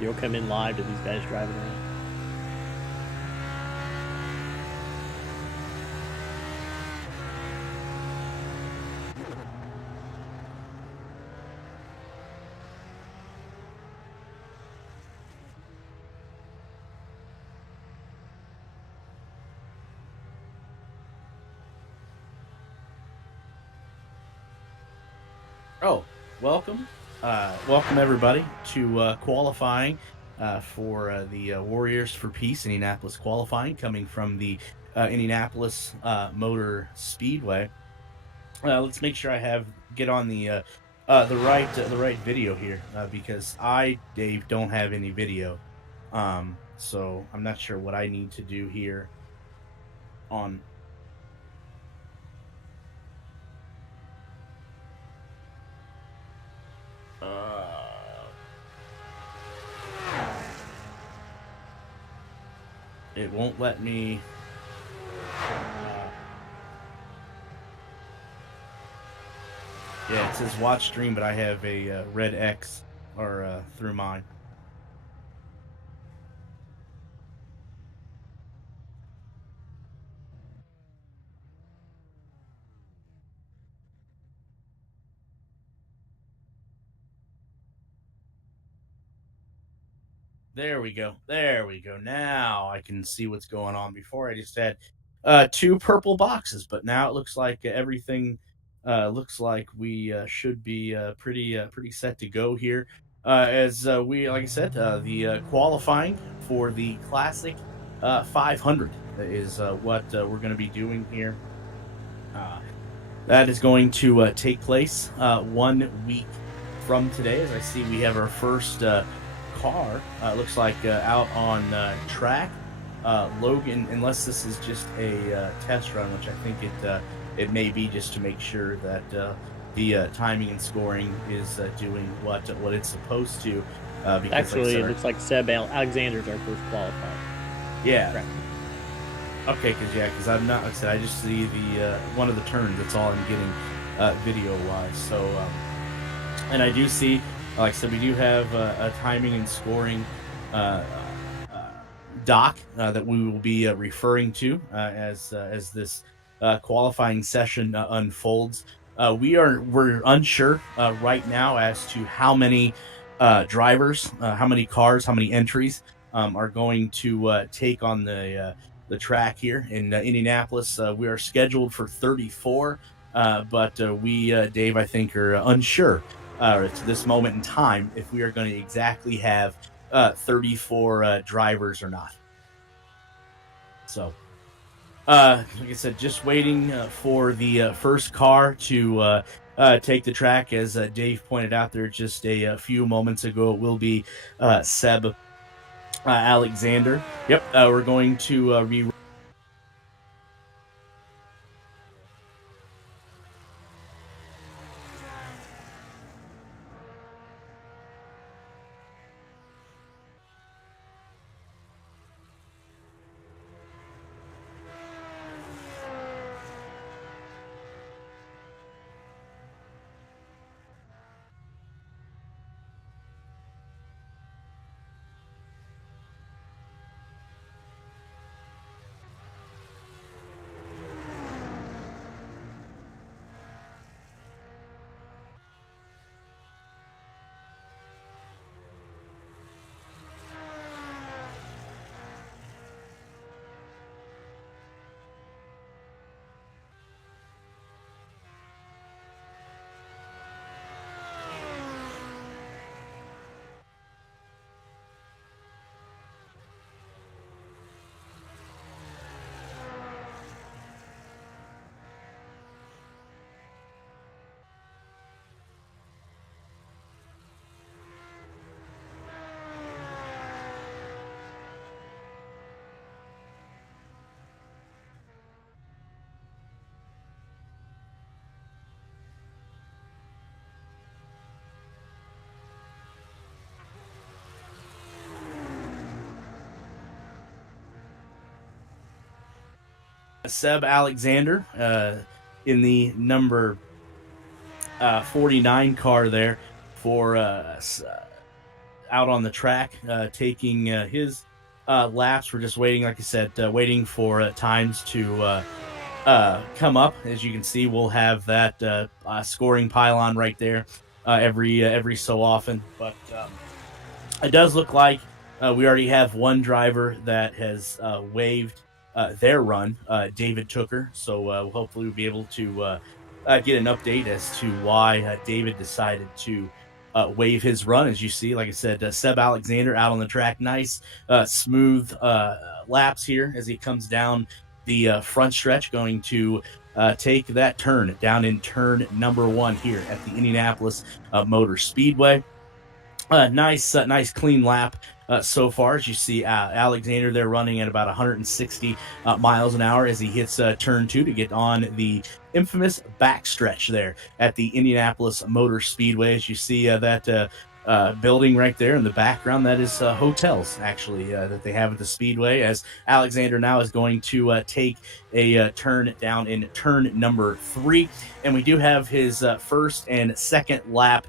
You'll come in live to these guys driving around. Oh, welcome. Welcome everybody to qualifying for the Warriors for Peace Indianapolis qualifying coming from the Indianapolis Motor Speedway. Let's make sure get on the right video here because I, Dave, don't have any video. So I'm not sure what I need to do here on. It won't let me. Yeah, it says watch stream, but I have a red X or through mine. There we go. There we go. Now I can see what's going on. Before I just had two purple boxes, but now it looks like everything looks like we should be pretty set to go here. As we, like I said, the qualifying for the Classic 500 is what we're going to be doing here. That is going to take place 1 week from today. As I see, we have our first car. Looks like out on track. Logan, unless this is just a test run, which I think it may be, just to make sure that the timing and scoring is doing what it's supposed to. Because actually, it looks like Seb Alexander's our first qualifier. Yeah. Correct. Okay, because I'm not. Like I said, I just see the one of the turns. That's all I'm getting video wise. So, and I do see, like I said, we do have a timing and scoring doc that we will be referring to as this qualifying session unfolds. We're unsure right now as to how many drivers, how many cars, how many entries are going to take on the track here in Indianapolis. We are scheduled for 34, but we, Dave, I think, are unsure to this moment in time if we are going to exactly have 34 drivers or not. So, like I said, just waiting for the first car to take the track. As Dave pointed out there just a few moments ago, it will be Seb Alexander. Yep, we're going to re. Seb Alexander in the number 49 car there for out on the track, taking his laps. We're just waiting, like I said, waiting for times to come up. As you can see, we'll have that scoring pylon right there every so often. But it does look like we already have one driver that has waived their run, David Tooker. So hopefully we'll be able to get an update as to why David decided to waive his run. As you see, like I said, Seb Alexander out on the track. Nice, smooth laps here as he comes down the front stretch, going to take that turn down in turn number 1 here at the Indianapolis Motor Speedway. Nice clean lap so far. As you see, Alexander there running at about 160 miles an hour as he hits turn 2 to get on the infamous backstretch there at the Indianapolis Motor Speedway. As you see that building right there in the background, that is hotels actually that they have at the Speedway, as Alexander now is going to take a turn down in turn number 3. And we do have his first and second lap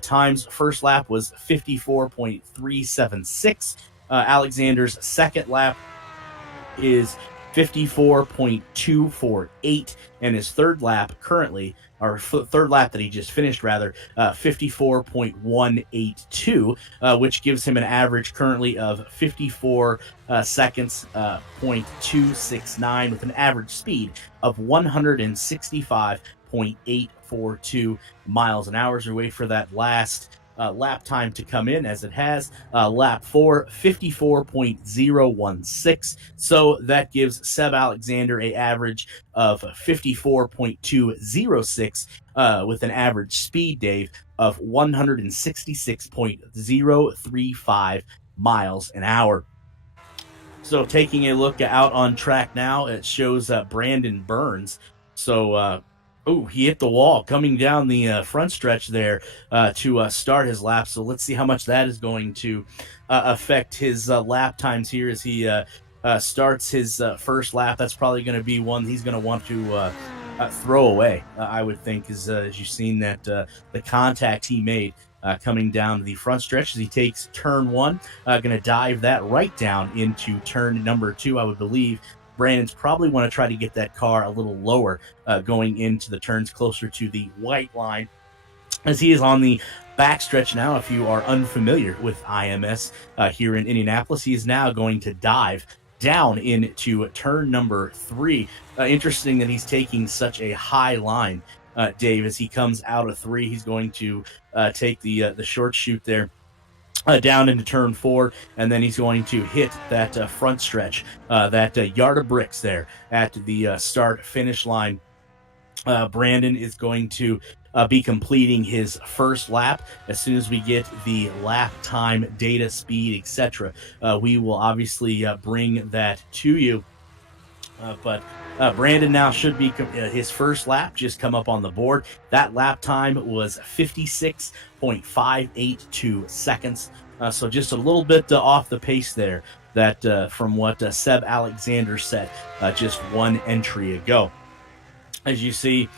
times. First lap was 54.376. Alexander's second lap is 54.248, and his third lap currently, or third lap that he just finished rather, 54.182, which gives him an average currently of 54 seconds, 0.269, with an average speed of 165.842 miles an hour. As we wait for that last lap time to come in, as it has lap 4, 54.016. So that gives Seb Alexander a average of 54.206 with an average speed, Dave, of 166.035 miles an hour. So taking a look out on track now, it shows Brandon Burns. So he hit the wall coming down the front stretch there to start his lap. So let's see how much that is going to affect his lap times here as he starts his first lap. That's probably going to be one he's going to want to throw away, I would think, as you've seen that the contact he made coming down the front stretch as he takes turn 1, going to dive that right down into turn number 2. I would believe Brandon's probably want to try to get that car a little lower going into the turns, closer to the white line, as he is on the backstretch now. If you are unfamiliar with IMS here in Indianapolis, he is now going to dive down into turn number 3. Interesting that he's taking such a high line, Dave, as he comes out of 3. He's going to take the short chute there down into turn 4, and then he's going to hit that front stretch, that yard of bricks there at the start-finish line. Brandon is going to be completing his first lap. As soon as we get the lap time, data, speed, etc., we will obviously bring that to you. But Brandon now should be his first lap just come up on the board. That lap time was 56.582 seconds. So just a little bit off the pace there, that from what Seb Alexander set just one entry ago. As you see,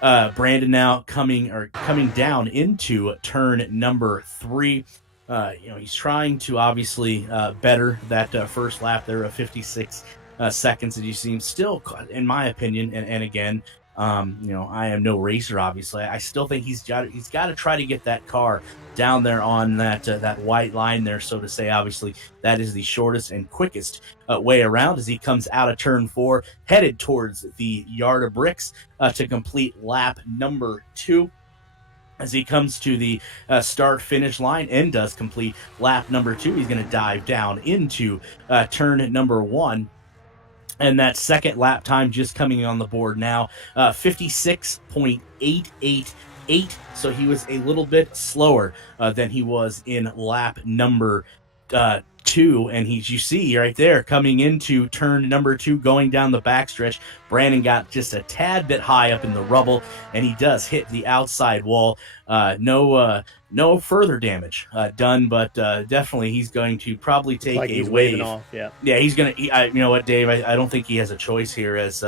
Brandon now coming down into turn number 3. He's trying to obviously better that first lap there of 56 seconds, as you see him still, in my opinion, and again, I am no racer, obviously. I still think he's got to try to get that car down there on that white line there, so to say. Obviously, that is the shortest and quickest way around, as he comes out of turn 4, headed towards the yard of bricks to complete lap number 2. As he comes to the start-finish line and does complete lap number 2, he's going to dive down into turn number 1. And that second lap time just coming on the board now, 56.888. So he was a little bit slower than he was in lap number 2. And you see right there, coming into turn number 2, going down the backstretch, Brandon got just a tad bit high up in the rubble, and he does hit the outside wall. No further damage done, but definitely he's going to probably take a wave. Off, yeah, he's going to. You know what, Dave? I don't think he has a choice here, as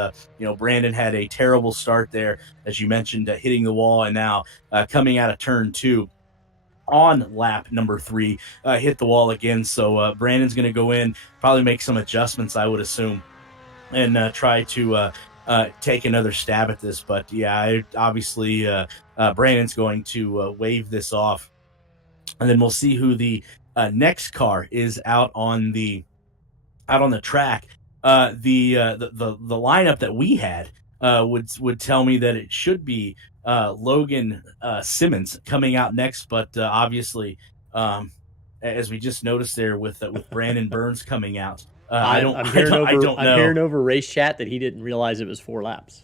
Brandon had a terrible start there, as you mentioned, hitting the wall, and now coming out of turn 2. on lap number 3 hit the wall again. So Brandon's going to go in, probably make some adjustments, I would assume, and try to take another stab at this. But yeah, obviously Brandon's going to wave this off, and then we'll see who the next car is out on the track. The lineup that we had would tell me that it should be Logan Simmons coming out next, but obviously, as we just noticed there with Brandon Burns coming out, I don't know. I'm hearing over race chat that he didn't realize it was 4 laps.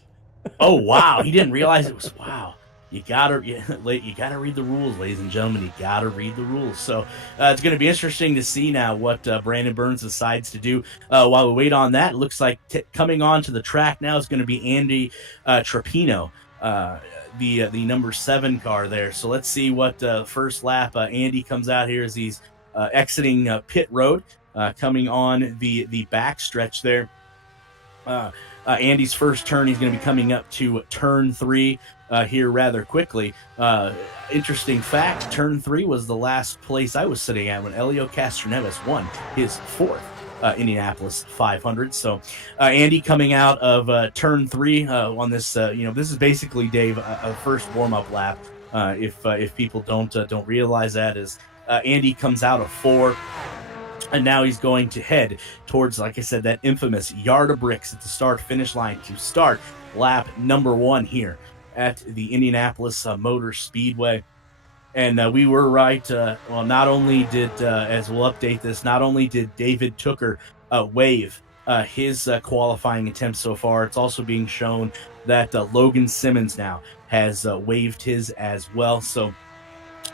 Oh wow, he didn't realize it was wow. You gotta read the rules, ladies and gentlemen. You gotta read the rules. So it's going to be interesting to see now what Brandon Burns decides to do. While we wait on that, it looks like coming on to the track now is going to be Andy Trapino, the number 7 car there. So let's see what first lap Andy comes out here as he's exiting pit road, coming on the back stretch there. Andy's first turn, he's going to be coming up to turn 3 here rather quickly. Interesting fact, turn 3 was the last place I was sitting at when Elio Castroneves won his 4th Indianapolis 500. So Andy coming out of turn 3 on this, this is basically, Dave, a first warm-up lap. If people don't realize that, is Andy comes out of 4. And now he's going to head towards, like I said, that infamous yard of bricks at the start-finish line to start lap number 1 here at the Indianapolis Motor Speedway. And we were right. Not only did, as we'll update this, not only did David Tooker waive his qualifying attempt so far, it's also being shown that Logan Simmons now has waived his as well. So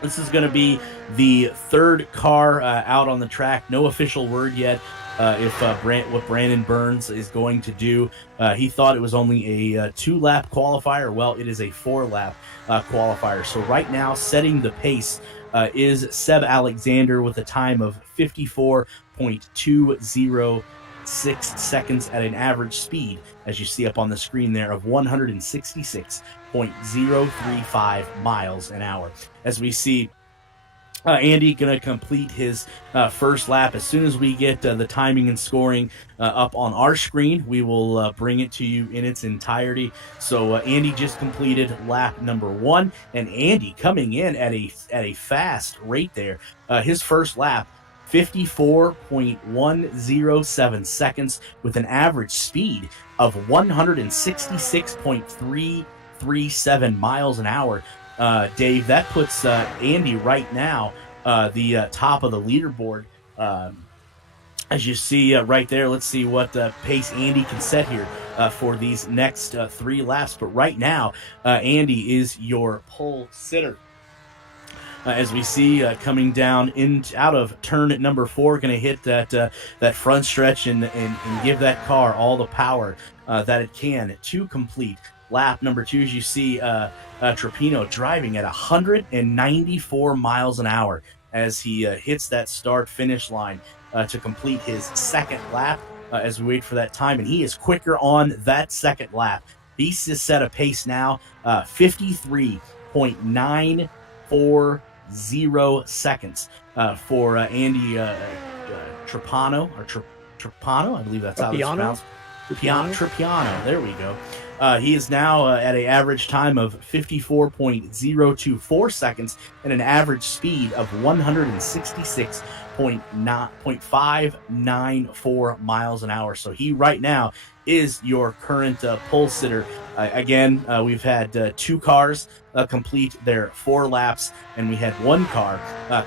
this is going to be the 3rd car out on the track. No official word yet what Brandon Burns is going to do. He thought it was only a 2-lap qualifier. Well, it is a 4-lap qualifier. So right now, setting the pace is Seb Alexander with a time of 54.206 seconds at an average speed, as you see up on the screen there, of 166.035 miles an hour. As we see Andy going to complete his first lap. As soon as we get the timing and scoring up on our screen, we will bring it to you in its entirety. So Andy just completed lap number 1, and Andy coming in at a fast rate there. His first lap, 54.107 seconds with an average speed of 166.337 miles an hour. Dave, that puts Andy right now the top of the leaderboard. As you see right there, let's see what pace Andy can set here for these next 3 laps. But right now, Andy is your pole sitter. As we see coming down out of turn number 4, going to hit that front stretch and give that car all the power that it can to complete lap number 2. As you see Trapino driving at 194 miles an hour as he hits that start-finish line to complete his 2nd lap as we wait for that time. And he is quicker on that 2nd lap. He's just set a pace now, 53.940 seconds for Andy Trapano, I believe that's how it's pronounced. Trapano, there we go. He is now at an average time of 54.024 seconds and an average speed of 166.594 miles an hour. So he right now is your current pole sitter. Again, we've had 2 cars complete their 4 laps, and we had 1 car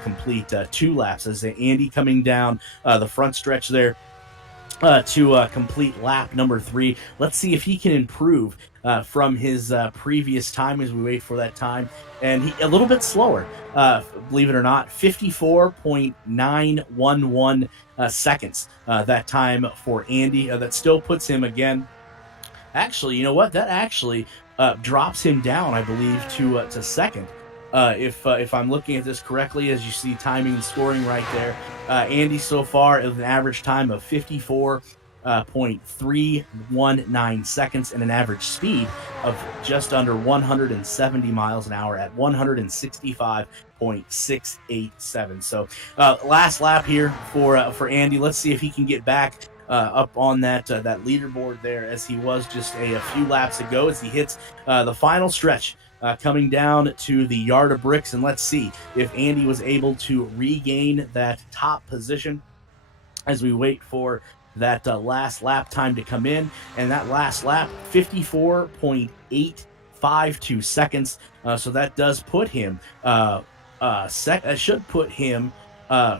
complete 2 laps. As Andy coming down the front stretch there to complete lap number 3. Let's see if he can improve from his previous time as we wait for that time. And he a little bit slower, believe it or not, 54.911 seconds that time for Andy. That still puts him again. Actually, you know what? That actually drops him down, I believe, to 2nd. If I'm looking at this correctly, as you see timing and scoring right there, Andy so far is an average time of 54 .319 seconds and an average speed of just under 170 miles an hour at 165.687. So last lap here for Andy. Let's see if he can get back up on that leaderboard there, as he was just a few laps ago, as he hits the final stretch coming down to the yard of bricks. And let's see if Andy was able to regain that top position as we wait for that last lap time to come in. And that last lap, 54.852 seconds. So that does put him should put him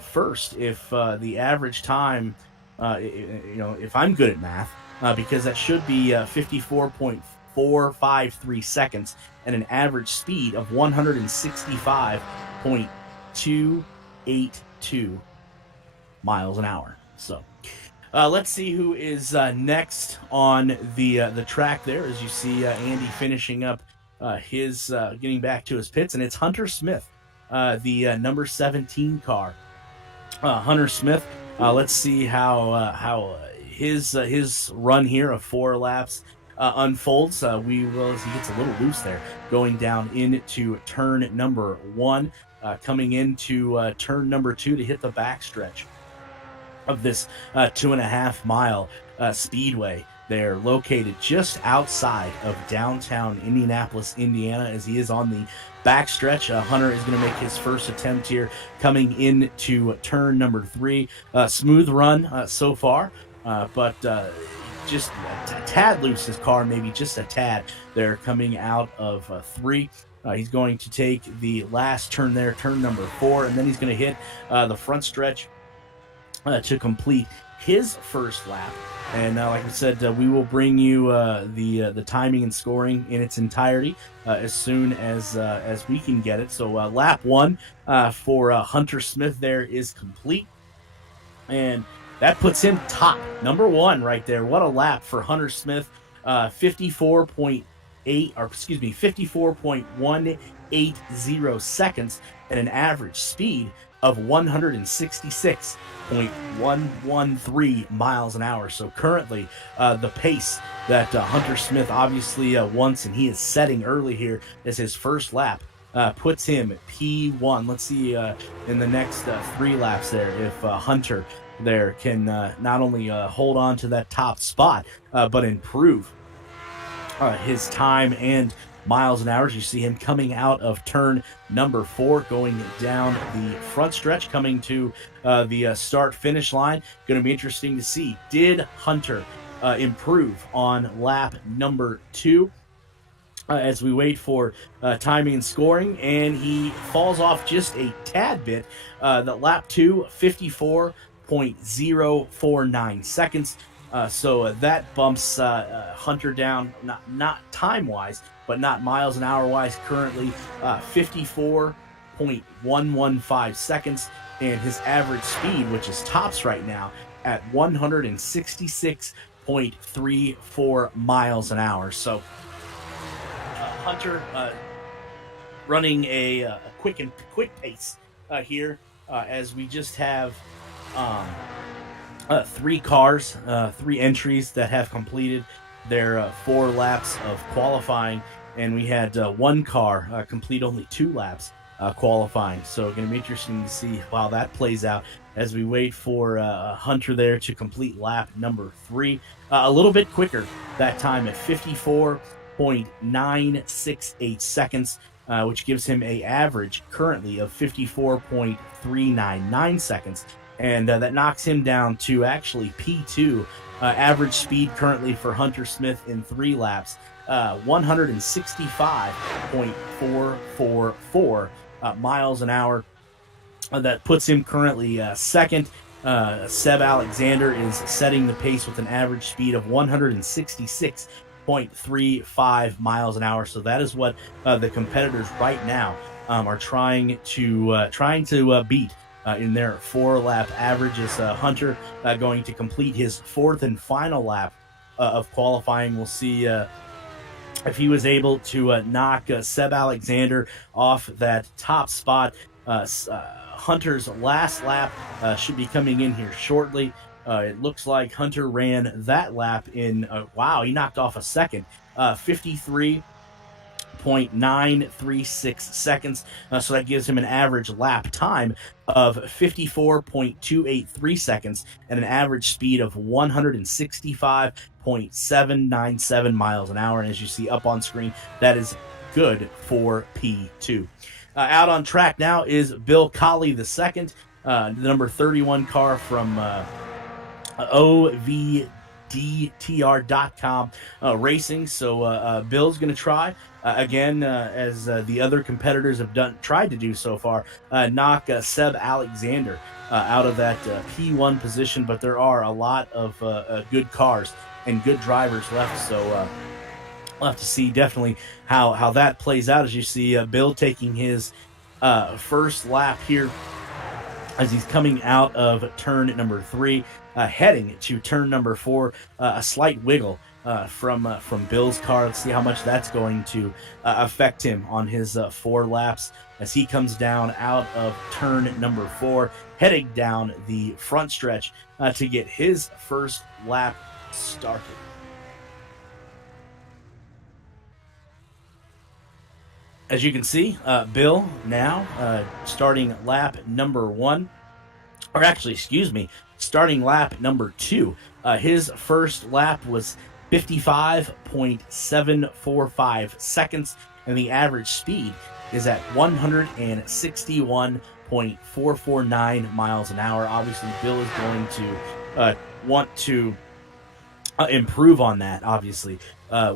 first if the average time, if I'm good at math, because that should be 54.453 seconds and an average speed of 165.282 miles an hour. So let's see who is next on the track there, as you see Andy finishing up his getting back to his pits, and it's Hunter Smith, the number 17 car. Hunter Smith, let's see how his run here of 4 laps unfolds. We will, as he gets a little loose there, going down into turn number 1, coming into turn number 2 to hit the backstretch of this 2.5 mile speedway. They're located just outside of downtown Indianapolis, Indiana, as he is on the backstretch. Hunter is going to make his first attempt here, coming into turn number 3. Smooth run so far, but just a tad loose, his car, maybe just a tad there, coming out of 3. He's going to take the last turn there, turn number 4, and then he's going to hit the front stretch to complete his first lap. And like I said, we will bring you the timing and scoring in its entirety as soon as we can get it. So lap 1 for Hunter Smith there is complete, and that puts him top, number 1 right there. What a lap for Hunter Smith. 54.180 seconds and an average speed of 166.113 miles an hour. So currently the pace that Hunter Smith obviously wants, and he is setting early here as his first lap, puts him P1. Let's see in the next 3 laps there if Hunter there can not only hold on to that top spot, but improve his time and miles an hour. You see him coming out of turn number 4, going down the front stretch, coming to the start-finish line. Going to be interesting to see, did Hunter improve on lap number 2? As we wait for timing and scoring, and he falls off just a tad bit. The lap 2, 54.049 seconds. So that bumps Hunter down, not time-wise, but not miles an hour-wise. Currently 54.115 seconds, and his average speed, which is tops right now, at 166.34 miles an hour. So Hunter running a quick pace here, as we just have 3 cars, 3 entries that have completed their 4 laps of qualifying, and we had 1 car complete only 2 laps qualifying. So going to be interesting to see how that plays out as we wait for Hunter there to complete lap number 3. A little bit quicker that time at 54.968 seconds, which gives him an average currently of 54.399 seconds. And that knocks him down to actually P2. Average speed currently for Hunter Smith in 3 laps, 165.444 miles an hour. That puts him currently second. Seb Alexander is setting the pace with an average speed of 166.35 miles an hour. So that is what the competitors right now are trying to beat in their 4-lap averages. Hunter going to complete his 4th and final lap of qualifying. We'll see if he was able to knock Seb Alexander off that top spot. Hunter's last lap should be coming in here shortly. It looks like Hunter ran that lap in, wow, he knocked off a second, 53.936 seconds. So that gives him an average lap time of 54.283 seconds and an average speed of 165.797 miles an hour. And as you see up on screen, that is good for P2. Out on track now is Bill Colley the second, the number 31 car from OVDTR.com racing. So Bill's going to try again, as the other competitors have tried to do so far, knock Seb Alexander out of that P1 position. But there are a lot of good cars and good drivers left. So we'll have to see definitely how that plays out. As you see Bill taking his first lap here as he's coming out of turn number 3, heading to turn number 4. A slight wiggle from Bill's car. Let's see how much that's going to affect him on his 4 laps as he comes down out of turn number 4, heading down the front stretch to get his first lap started. As you can see, Bill now starting lap number 1, or actually, excuse me, starting lap number 2. His first lap was 55.745 seconds, and the average speed is at 161.449 miles an hour. Obviously, Bill is going to want to improve on that, obviously,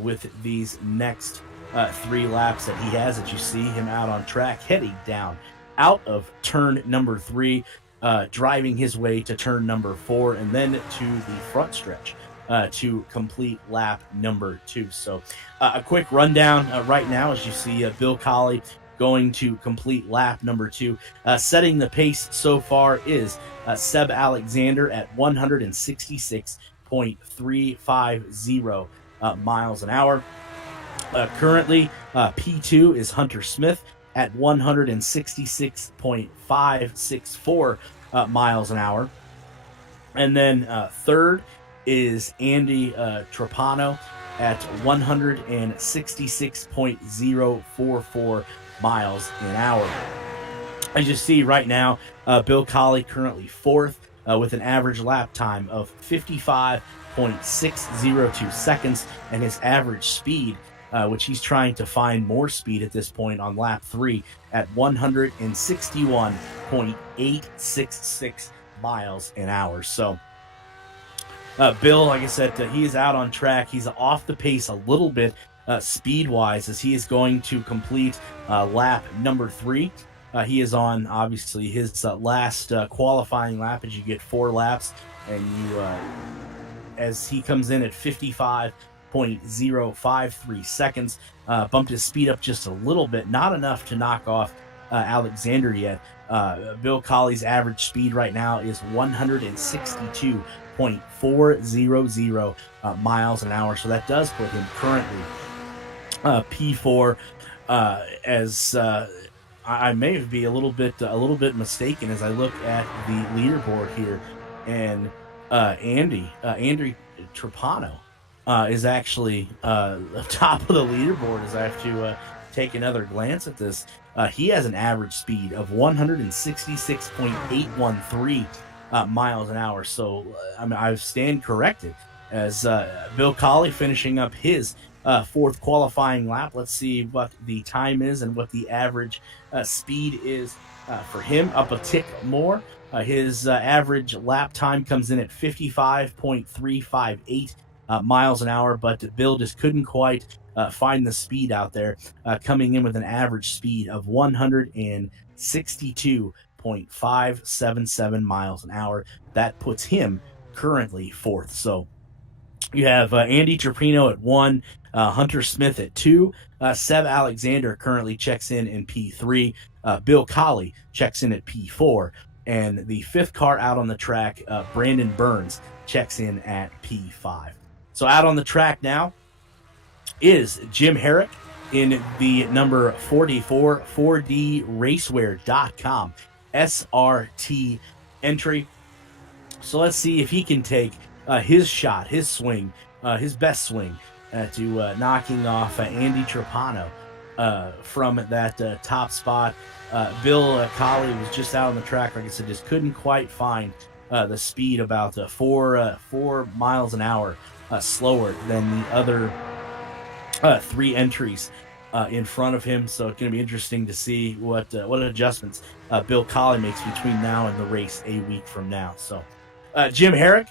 with these next 3 laps that he has. That you see him out on track, heading down out of turn number 3, driving his way to turn number 4, and then to the front stretch to complete lap number 2. So a quick rundown right now, as you see Bill Colley going to complete lap number 2. Setting the pace so far is Seb Alexander at 166.350 miles an hour. Currently, P2 is Hunter Smith at 166.564 miles an hour. And then third is Andy Trapano at 166.044 miles an hour. As you see right now, Bill Colley currently 4th with an average lap time of 55.602 seconds, and his average speed, which he's trying to find more speed at this point on lap 3, at 161.866 miles an hour. So Bill, like I said, he is out on track. He's off the pace a little bit speed-wise as he is going to complete lap number 3. He is on, obviously, his last qualifying lap, as you get 4 laps, and you as he comes in at 55.053 seconds, bumped his speed up just a little bit, not enough to knock off Alexander yet. Bill Colley's average speed right now is 162.400 miles an hour, so that does put him currently P4. As I may be a little bit mistaken as I look at the leaderboard here, and Andy Trapano is actually top of the leaderboard. As I have to take another glance at this, he has an average speed of 166.813 miles an hour. So I stand corrected as Bill Colley finishing up his 4th qualifying lap. Let's see what the time is and what the average speed is for him. Up a tick more. His average lap time comes in at 55.358 miles an hour, but Bill just couldn't quite find the speed out there, coming in with an average speed of 162.577 miles an hour. That puts him currently 4th. So you have Andy Trapino at 1, Hunter Smith at 2, Seb Alexander currently checks in P3, Bill Colley checks in at P4, and the 5th car out on the track, Brandon Burns, checks in at P5. So out on the track now is Jim Herrick in the number 44 4DRacewear.com SRT entry. So let's see if he can take his shot, his swing, his best swing to knocking off Andy Trapano from that top spot. Bill Colley was just out on the track, like I said, just couldn't quite find the speed, about 4 miles an hour slower than the other 3 entries in front of him. So it's going to be interesting to see what adjustments Bill Colley makes between now and the race a week from now. So Jim Herrick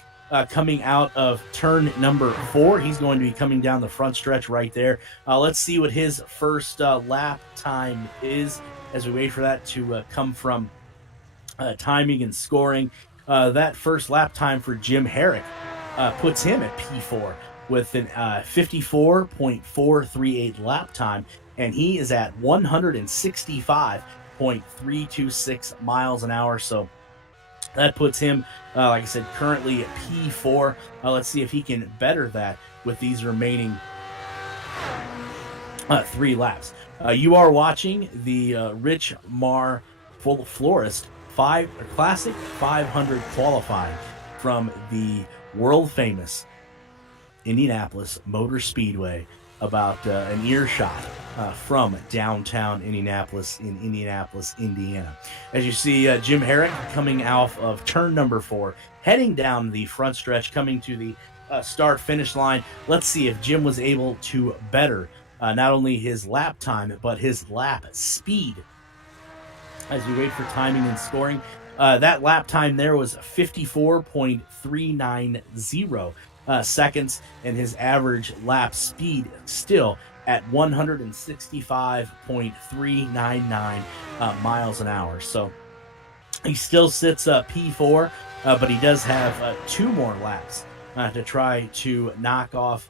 coming out of turn number 4. He's going to be coming down the front stretch right there. Let's see what his first lap time is as we wait for that to come from timing and scoring. That first lap time for Jim Herrick puts him at P4 with an 54.438 lap time, and he is at 165.326 miles an hour. So that puts him, like I said, currently at P4. Let's see if he can better that with these remaining 3 laps. You are watching the Rich Marr Florist Classic 500 qualifying from the world-famous Indianapolis Motor Speedway, about an earshot from downtown Indianapolis in Indianapolis, Indiana. As you see, Jim Herrick coming off of turn number 4, heading down the front stretch, coming to the start-finish line. Let's see if Jim was able to better not only his lap time, but his lap speed as we wait for timing and scoring. That lap time there was 54.390 seconds, and his average lap speed still at 165.399 miles an hour. So he still sits P4, but he does have 2 more laps to try to knock off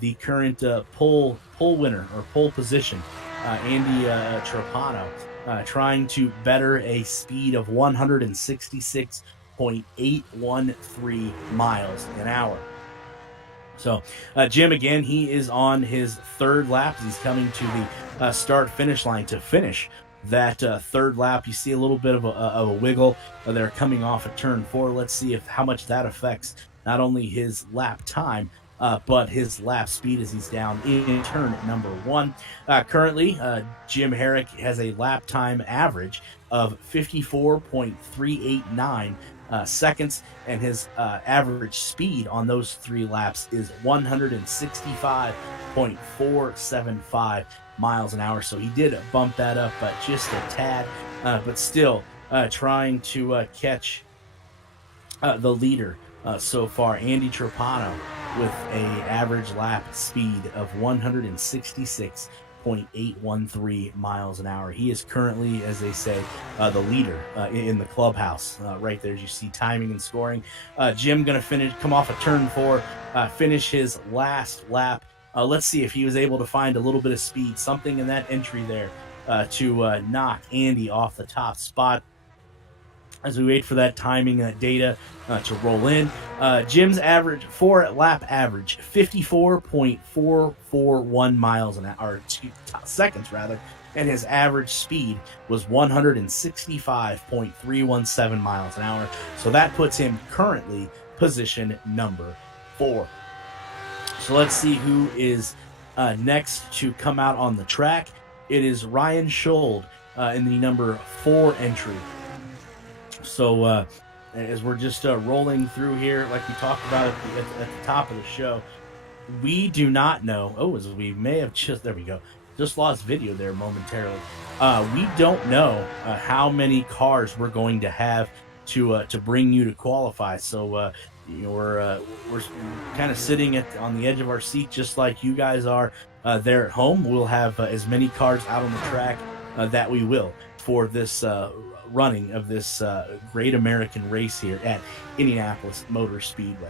the current pole winner, or pole position, Andy Trapano, trying to better a speed of 166.813 miles an hour. So Jim, again, he is on his 3rd lap. He's coming to the start-finish line to finish that 3rd lap. You see a little bit of a wiggle there coming off at turn 4. Let's see how much that affects not only his lap time, but his lap speed as he's down in turn number 1. Currently, Jim Herrick has a lap time average of 54.389 seconds, and his average speed on those 3 laps is 165.475 miles an hour. So he did bump that up just a tad, but still trying to catch the leader so far, Andy Trapano, with a average lap speed of 166.813 miles an hour. He is currently, as they say, the leader in the clubhouse right there, as you see timing and scoring. Jim going to come off of turn 4, finish his last lap. Let's see if he was able to find a little bit of speed, something in that entry there to knock Andy off the top spot. As we wait for that timing data to roll in, Jim's average 4-lap average 54.441 miles an hour, seconds rather, and his average speed was 165.317 miles an hour. So that puts him currently position number 4. So let's see who is next to come out on the track. It is Ryan Schold in the number 4 entry. So as we're just rolling through here, like we talked about at the top of the show, we do not know. Oh, as we may have there we go. Just lost video there momentarily. We don't know how many cars we're going to have to bring you to qualify. So we're kind of sitting on the edge of our seat, just like you guys are there at home. We'll have as many cars out on the track that we will for this running of this great American race here at Indianapolis Motor Speedway.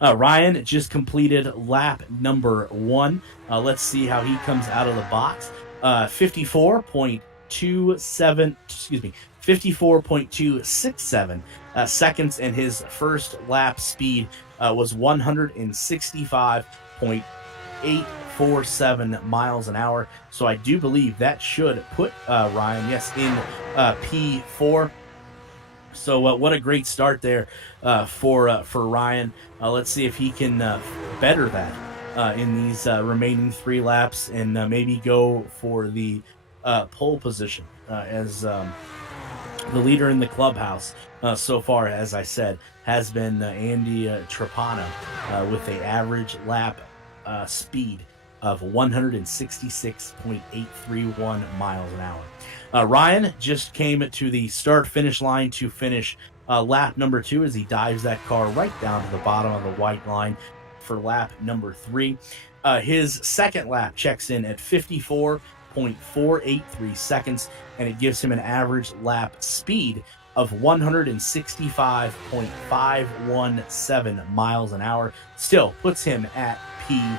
Ryan just completed lap number 1. Let's see how he comes out of the box. 54.267 seconds, and his first lap speed was 165.847 miles an hour. So I do believe that should put Ryan, yes, in P4. So what a great start there for Ryan. Let's see if he can better that in these remaining 3 laps and maybe go for the pole position as the leader in the clubhouse so far, as I said, has been Andy Trapano with an average lap speed of 166.831 miles an hour. Ryan just came to the start-finish line to finish lap number 2 as he dives that car right down to the bottom of the white line for lap number 3. His second lap checks in at 54.483 seconds, and it gives him an average lap speed of 165.517 miles an hour. Still puts him at P4.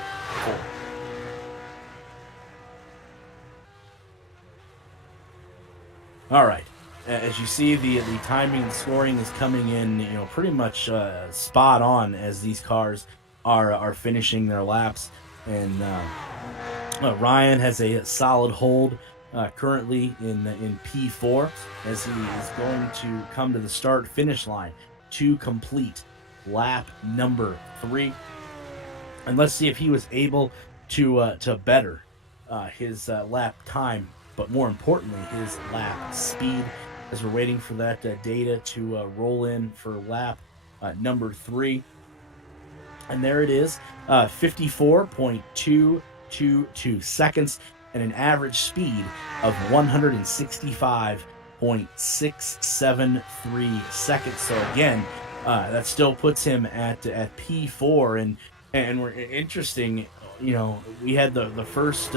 All right. As you see, the timing and scoring is coming in, pretty much spot on as these cars are finishing their laps. And Ryan has a solid hold currently in P4 as he is going to come to the start-finish line to complete lap number 3. And let's see if he was able to better his lap time, but more importantly, his lap speed, as we're waiting for that data to roll in for lap number 3. And there it is, 54.222 seconds and an average speed of 165.673 seconds. So again, that still puts him at P4. And we're interesting, we had the first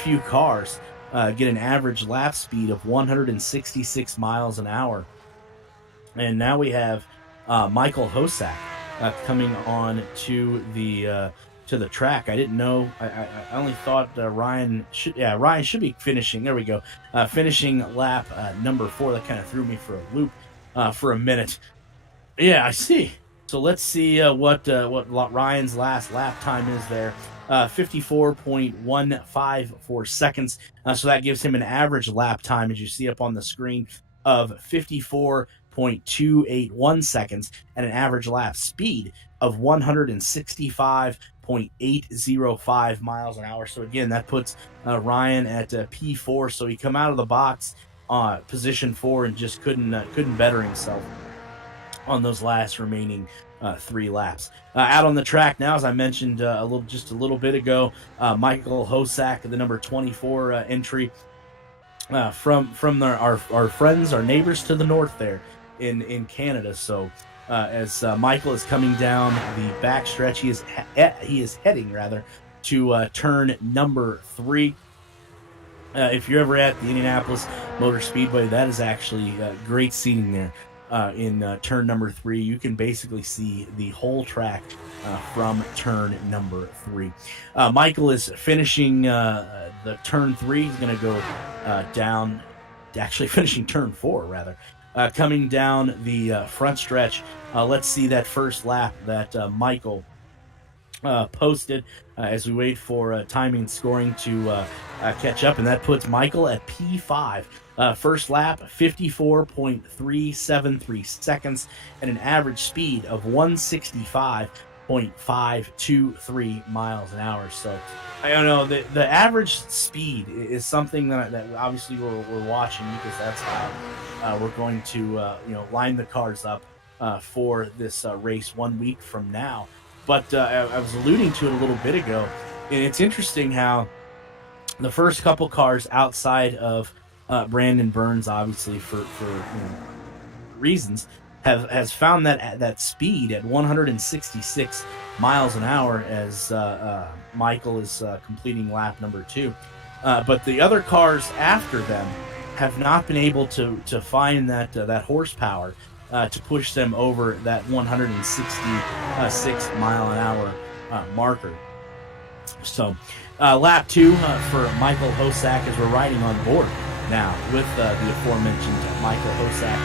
few cars get an average lap speed of 166 miles an hour. And now we have Michael Hosak coming on to the track. I didn't know. I only thought Ryan should be finishing. There we go. Finishing lap number 4. That kind of threw me for a loop for a minute. Yeah, I see. So let's see what Ryan's last lap time is there. 54.154 seconds. So that gives him an average lap time, as you see up on the screen, of 54.281 seconds and an average lap speed of 165.805 miles an hour. So again, that puts Ryan at P4. So he come out of the box position 4 and just couldn't better himself on those last remaining 3 laps. Out on the track now, as I mentioned a little bit ago, Michael Hosak, the number 24 entry from our friends, our neighbors to the north there in Canada. So as Michael is coming down the backstretch, he is heading to turn number 3. If you're ever at the Indianapolis Motor Speedway, that is actually great seating there. In turn number 3, you can basically see the whole track from turn number 3. Michael is finishing the turn 3. He's going to go down, actually finishing turn 4 rather, coming down the front stretch. Let's see that first lap that Michael posted as we wait for timing and scoring to catch up, and that puts Michael at P5. First lap, 54.373 seconds and an average speed of 165.523 miles an hour. So I don't know, the average speed is something that obviously we're watching, because that's how we're going to line the cars up for this race 1 week from now. But I was alluding to it a little bit ago, and it's interesting how the first couple cars outside of Brandon Burns, obviously for reasons, has found that speed at 166 miles an hour as Michael is completing lap number 2. But the other cars after them have not been able to find that horsepower to push them over that 166 mile an hour marker. So lap 2 for Michael Hosak, as we're riding on board now with the aforementioned Michael Hosak.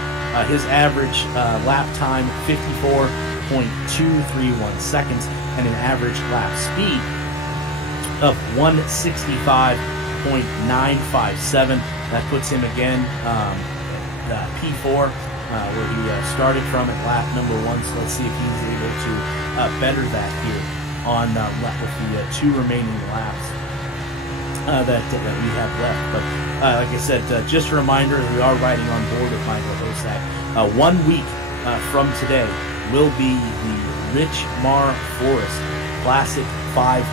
His average lap time, 54.231 seconds, and an average lap speed of 165.957. That puts him again P4, where he started from at lap number 1. So let's see if he's able to better that here on with the 2 remaining laps that we have left. But like I said, just a reminder that we are riding on board with Michael Hosak. 1 week from today will be the Rich Mar Forest Classic 500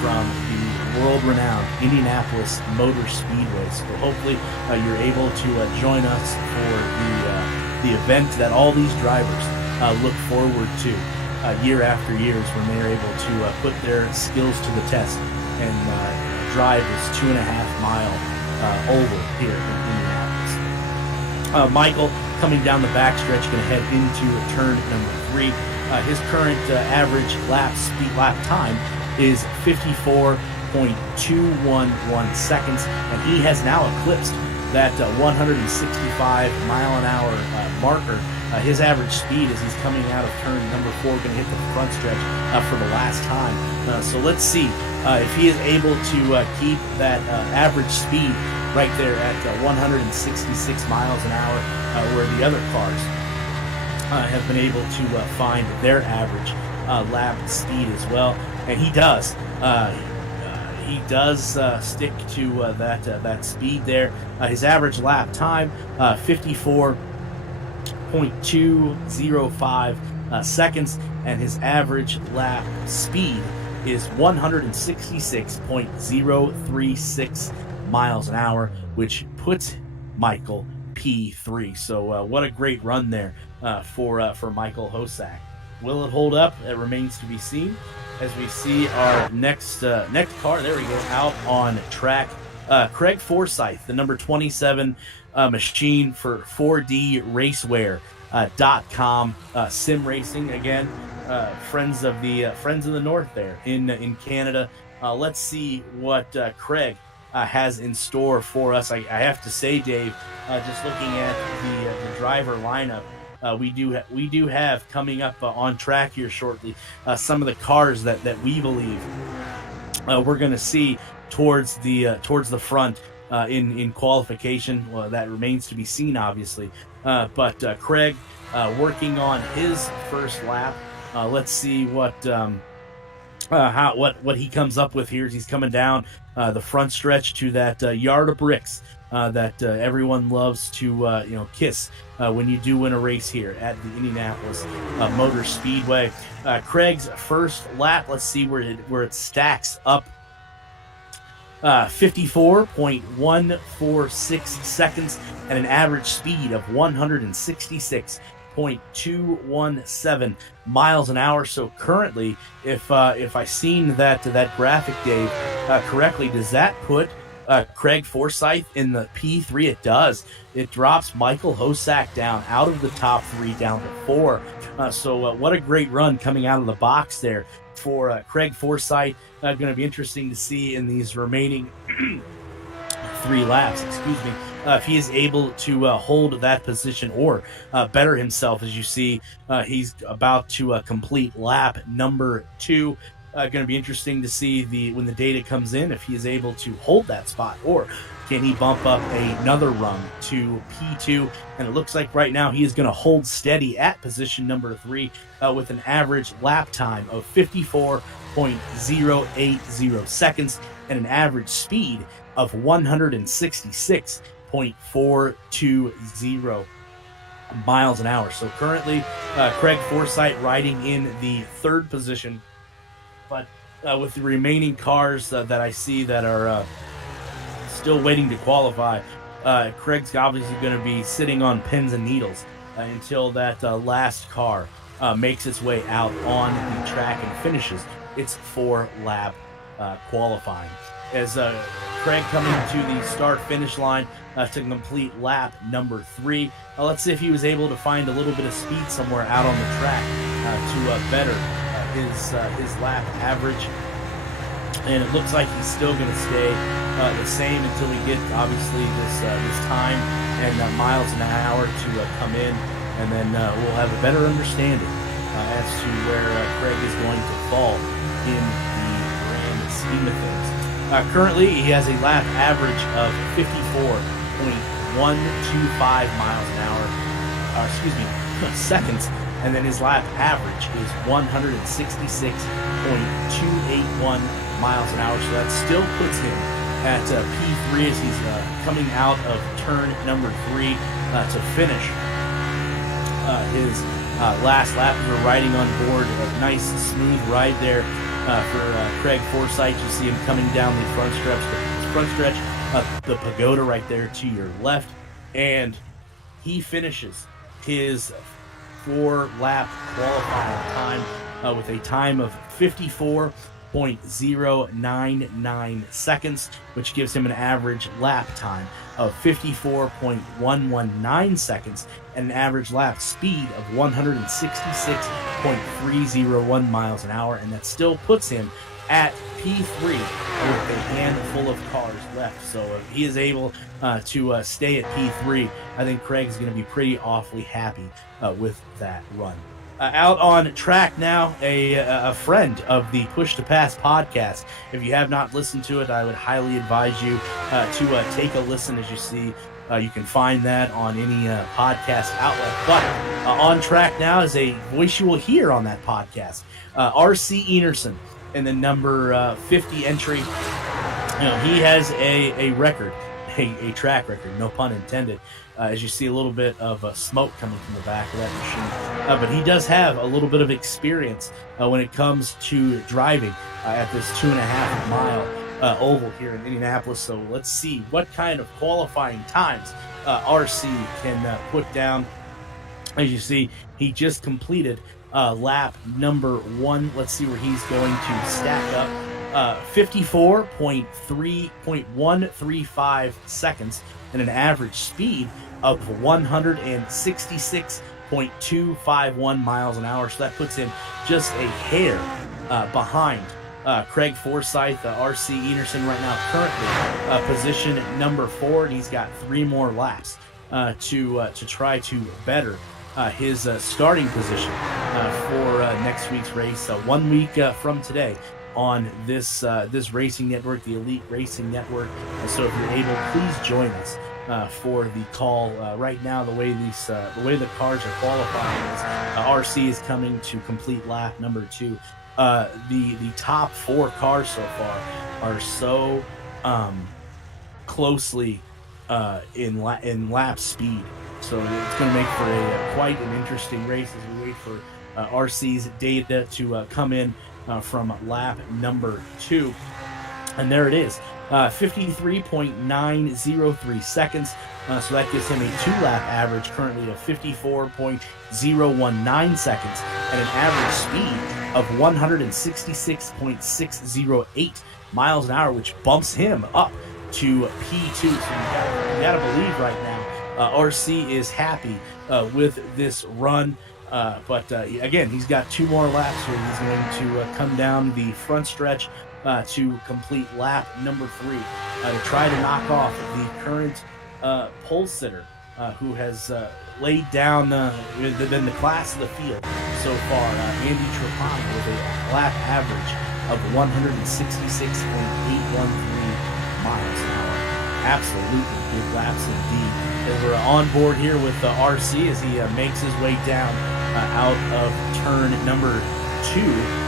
from the world-renowned Indianapolis Motor Speedway. So hopefully you're able to join us for the event that all these drivers look forward to year after year, when they're able to put their skills to the test and drive this 2.5-mile oval here in Indianapolis. Michael, coming down the backstretch, going to head into turn number 3. His current average lap time is 54.211 seconds, and he has now eclipsed that 165-mile-an-hour marker. His average speed as he's coming out of turn number 4, going to hit the front stretch for the last time. So let's see if he is able to keep that average speed right there at 166 miles an hour, where the other cars have been able to find their average lap speed as well. And he does. He does stick to that speed there. His average lap time, 54.205 seconds, and his average lap speed is 166.036 miles an hour, which puts Michael P3. So what a great run there for Michael Hosak. Will it hold up? It remains to be seen. As we see our next car, there we go, out on track. Craig Forsyth, the number 27 machine for 4DRacewear.com, sim racing again. Friends of the North there in Canada. Let's see what Craig has in store for us. I have to say, Dave, just looking at the driver lineup, we do have coming up on track here shortly some of the cars that we believe we're going to see towards the front in qualification. Well, that remains to be seen, obviously. But Craig working on his first lap. Let's see what he comes up with here as he's coming down the front stretch to that yard of bricks that everyone loves to kiss when you do win a race here at the Indianapolis Motor Speedway. Craig's first lap, let's see where it stacks up. 54.146 seconds and an average speed of 166.217 miles an hour. So currently, if I seen that graphic, Dave, correctly, does that put Craig Forsyth in the P3? It does. It drops Michael Hosak down out of the top 3 down to 4. So what a great run coming out of the box there for Craig Forsyth. Going to be interesting to see in these remaining 3 laps, if he is able to hold that position or better himself. As you see, he's about to complete lap number 2. Going to be interesting to see when the data comes in, if he is able to hold that spot, or can he bump up another rung to P2. And it looks like right now he is going to hold steady at position number 3 with an average lap time of 54.080 seconds and an average speed of 166.420 miles an hour. So currently Craig Forsyth riding in the 3rd position. But with the remaining cars that I see that are still waiting to qualify, Craig's obviously going to be sitting on pins and needles until that last car makes its way out on the track and finishes its 4-lap qualifying. As Craig coming to the start-finish line to complete lap number 3. Let's see if he was able to find a little bit of speed somewhere out on the track to better his lap average. And it looks like he's still going to stay the same until we get, obviously, this time and miles an hour to come in, and then we'll have a better understanding as to where Craig is going to fall in the grand scheme of things. Currently, he has a lap average of 54.1 miles an hour, seconds, and then his lap average is 166.281 miles an hour. So that still puts him at P3 as he's coming out of turn number 3 to finish his last lap. We're riding on board a nice smooth ride there for Craig Forsyth. You see him coming down the front stretch, the pagoda right there to your left, and he finishes his 4-lap qualifying time with a time of 54.099 seconds, which gives him an average lap time of 54.119 seconds and an average lap speed of 166.301 miles an hour, and that still puts him at P3 with a handful of cars left. So if he is able to stay at P3, I think Craig's going to be pretty awfully happy with that run. Out on track now, a friend of the Push to Pass podcast. If you have not listened to it, I would highly advise you to take a listen. As you see, you can find that on any podcast outlet. But on track now is a voice you will hear on that podcast, R.C. Enerson, in the number 50 entry. He has a record, a track record, no pun intended, as you see a little bit of smoke coming from the back of that machine. But he does have a little bit of experience when it comes to driving at this 2.5 mile oval here in Indianapolis. So let's see what kind of qualifying times RC can put down. As you see, he just completed lap number 1. Let's see where he's going to stack up. 54.135 seconds and an average speed of 166.251 miles an hour. So that puts him just a hair behind Craig Forsyth. R.C. Enerson right now currently position number 4, and he's got 3 more laps to try to better his starting position for next week's race, 1 week from today, on this racing network, the Elite Racing Network. So if you're able, please join us for the call. Right now, the way the cars are qualifying is RC is coming to complete lap number 2. The top 4 cars so far are so closely in lap speed. So it's going to make for quite an interesting race as we wait for RC's data to come in from lap number 2. And there it is, 53.903 seconds. So that gives him a 2-lap average currently of 54.019 seconds and an average speed of 166.608 miles an hour, which bumps him up to P2. So you gotta believe right now RC is happy with this run. But again, he's got 2 more laps here. He's going to come down the front stretch to complete lap number 3 to try to knock off the current pole sitter who has laid down been the class of the field so far, Andy Trapani, with a lap average of 166.813 miles an hour. Absolutely good laps indeed. As we're on board here with RC as he makes his way down out of turn number 2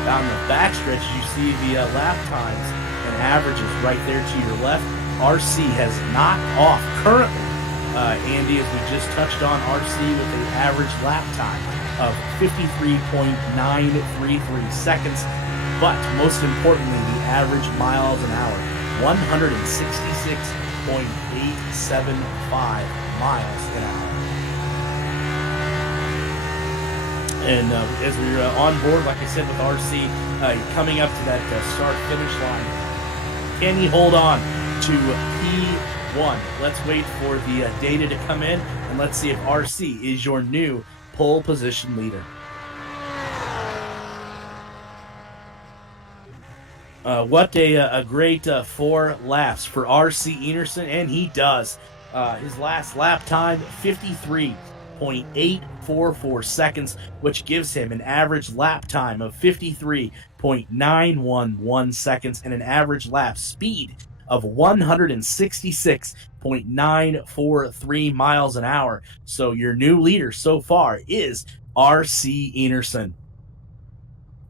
down the backstretch. You see the lap times and averages right there to your left. RC has knocked off currently Andy, as we just touched on, RC with an average lap time of 53.933 seconds, but most importantly, the average miles an hour, 166.875 miles an hour. And as we're on board, like I said, with RC coming up to that start-finish line, can he hold on to P1? Let's wait for the data to come in, and let's see if RC is your new pole position leader. What a great 4 laps for RC Enerson, and he does. His last lap time, 53.844 seconds, which gives him an average lap time of 53.911 seconds and an average lap speed of 166.943 miles an hour. So your new leader so far is R.C. Enerson.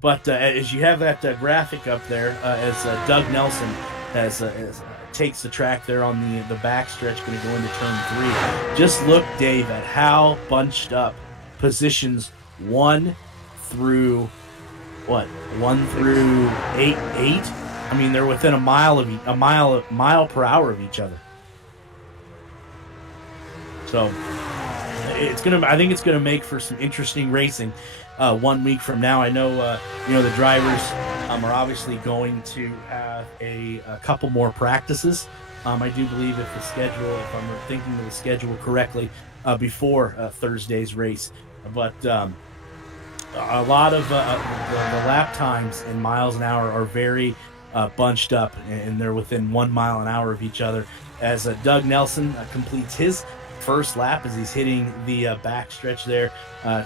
But as you have that graphic up there, as Doug Nelson takes the track there on the backstretch, going to go into turn 3. Just look, Dave, at how bunched up positions 1 through 8. I mean, they're within a mile per hour of each other. So I think it's gonna make for some interesting racing 1 week from now. I know the drivers are obviously going to have a couple more practices. I do believe if I'm thinking of the schedule correctly, before Thursday's race, but a lot of the lap times in miles an hour are very bunched up, and they're within 1 mile an hour of each other. As Doug Nelson completes his first lap as he's hitting the backstretch there on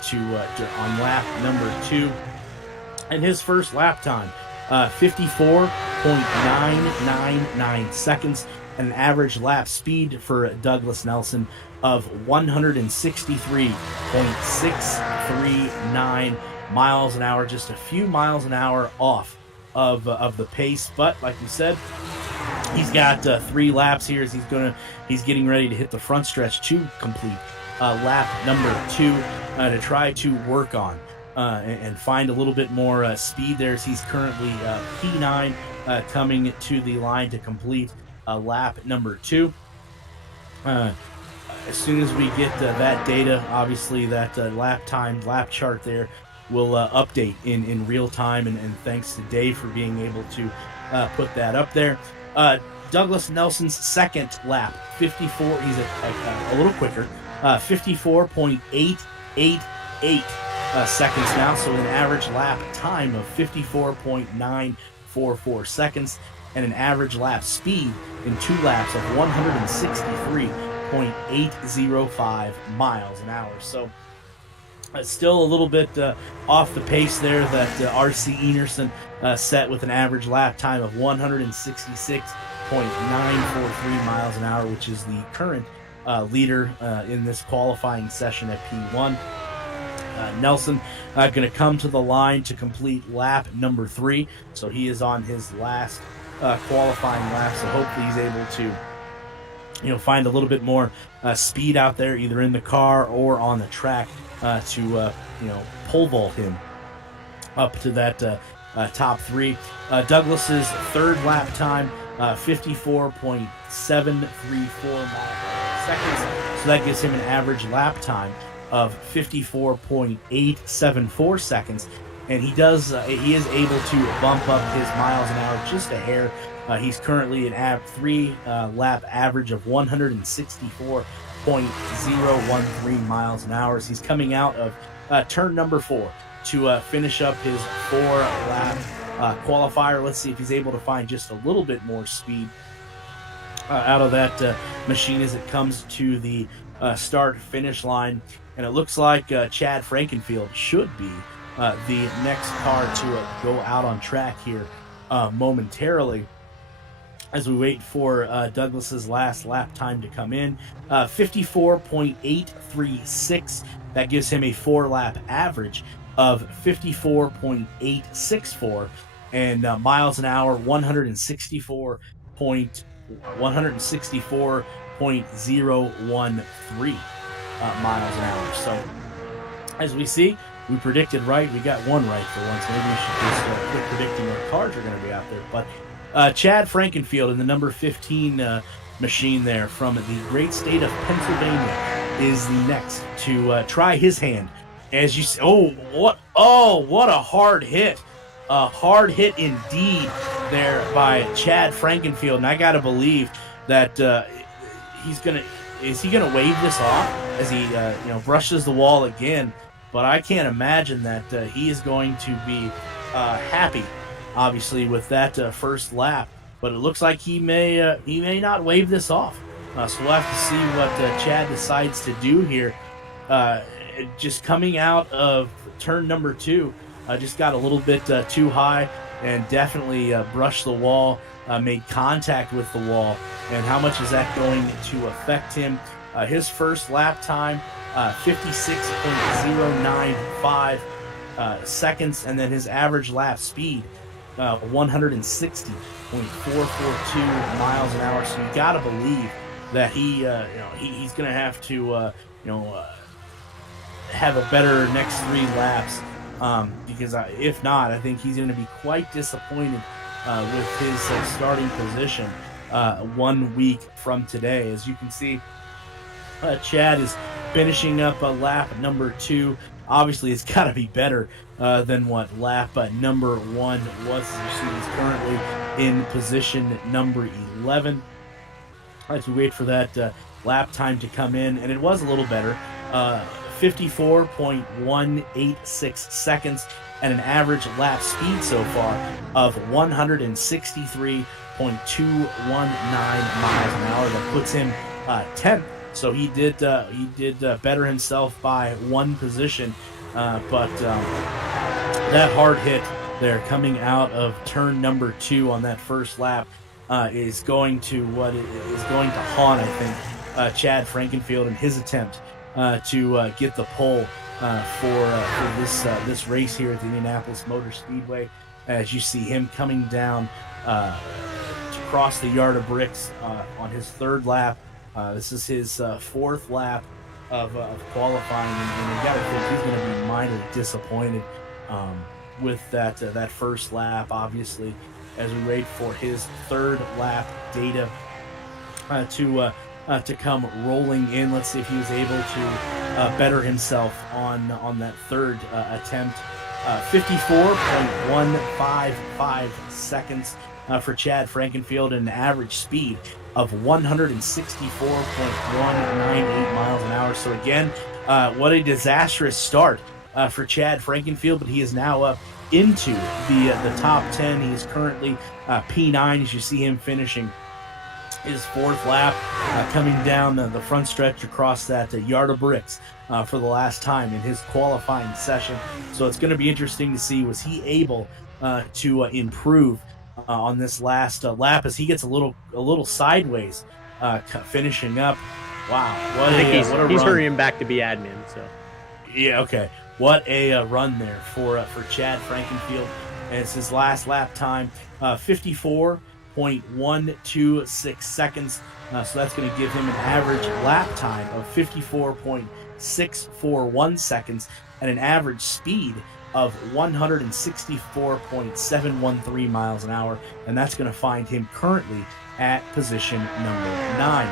lap number 2, and his first lap time 54.999 seconds, and an average lap speed for Douglas Nelson of 163.639 miles an hour, just a few miles an hour off of the pace. But like we said, he's got 3 laps here as he's getting ready to hit the front stretch to complete lap number 2 to try to work on and find a little bit more speed there, as he's currently P9 coming to the line to complete lap number 2. As soon as we get that data, obviously that lap chart there will update in real time, and thanks to Dave for being able to put that up there. Douglas Nelson's second lap, 54. He's a little quicker, 54.888 seconds now. So an average lap time of 54.944 seconds, and an average lap speed in 2 laps of 163.805 miles an hour. So still a little bit off the pace there that R.C. Enerson set, with an average lap time of 166.943 miles an hour, which is the current leader in this qualifying session at P1. Nelson going to come to the line to complete lap number 3, so he is on his last qualifying lap, so hopefully he's able to find a little bit more speed out there, either in the car or on the track, to pole vault him up to that top 3. Douglas's third lap time, 54.734 seconds, so that gives him an average lap time of 54.874 seconds, and he is able to bump up his miles an hour just a hair. He's currently an 3 lap average of 164.013 miles an hour. He's coming out of turn number 4 to finish up his 4-lap qualifier. Let's see if he's able to find just a little bit more speed out of that machine as it comes to the start-finish line. And it looks like Chad Frankenfield should be the next car to go out on track here momentarily, as we wait for Douglas's last lap time to come in. 54.836. That gives him a 4-lap average of 54.864, and miles an hour 164.013 miles an hour. So as we see, we predicted right. We got one right for once. Maybe we should just quit predicting what cars are going to be out there. But Chad Frankenfield in the number 15 machine there from the great state of Pennsylvania is the next to try his hand. As you see, what a hard hit. A hard hit indeed there by Chad Frankenfield. And I got to believe that is he going to wave this off as he brushes the wall again? But I can't imagine that he is going to be happy, obviously, with that first lap. But it looks like he may not wave this off. So we'll have to see what Chad decides to do here. Just coming out of turn number 2, just got a little bit too high and definitely brushed the wall made contact with the wall, and how much is that going to affect him? His first lap time, 56.095 seconds, and then his average lap speed, 160.442 miles an hour. So you got to believe that he's going to have to have a better next 3 laps, because if not, I think he's going to be quite disappointed with his starting position 1 week from today. As you can see, Chad is finishing up lap number 2. Obviously, it's got to be better than what lap number 1 was. As you see, he's currently in position number 11. As we wait for that lap time to come in, and it was a little better, 54.186 seconds, and an average lap speed so far of 163.219 miles an hour. That puts him 10th. So he did better himself by 1 position, but that hard hit there coming out of turn number 2 on that first lap is going to haunt, I think, Chad Frankenfield in his attempt to get the pole for this race here at the Indianapolis Motor Speedway. As you see him coming down to cross the yard of bricks on his 3rd lap. This is his 4th lap of qualifying, and you got to think he's going to be mightily disappointed with that first lap, obviously, as we wait for his 3rd lap data to come rolling in. Let's see if he was able to better himself on that 3rd attempt. 54.155 seconds for Chad Frankenfield, and an average speed of 164.198 miles an hour. So again, what a disastrous start for Chad Frankenfield, but he is now up into the top 10. He is currently P9, as you see him finishing his 4th lap, coming down the front stretch across that yard of bricks for the last time in his qualifying session. So it's going to be interesting to see, was he able to improve on this last lap, as he gets a little sideways finishing up. Wow, what a he's run. hurrying back to be admin. So yeah, okay, what a run there for Chad Frankenfield. And it's his last lap time, 54.126 seconds. So that's going to give him an average lap time of 54.641 seconds and an average speed of 164.713 miles an hour, and that's going to find him currently at position number 9.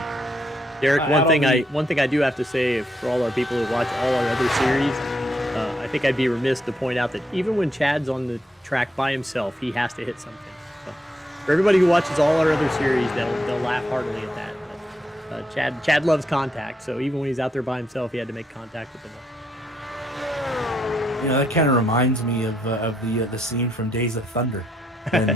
Derik, one thing I do have to say for all our people who watch all our other series, I think I'd be remiss to point out that even when Chad's on the track by himself, he has to hit something. So for everybody who watches all our other series, they'll laugh heartily at that. But, Chad loves contact, so even when he's out there by himself, he had to make contact with them. That kind of reminds me of the scene from Days of Thunder. When he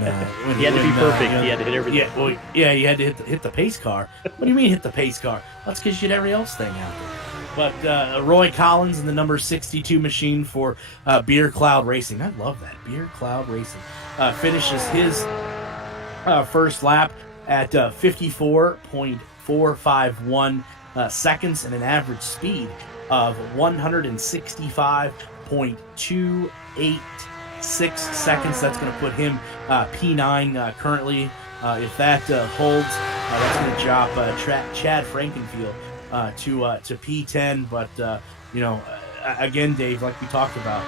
had to be perfect. He had to hit everything. You had to hit the pace car. What do you mean hit the pace car? That's because you did every else thing out there. But Roy Collins in the number 62 machine for Beer Cloud Racing. I love that. Beer Cloud Racing finishes his first lap at 54.451 seconds and an average speed of 165.286 seconds. That's going to put him P9 currently. If that holds, that's going to drop Chad Frankenfield to P10. But again, Dave, like we talked about,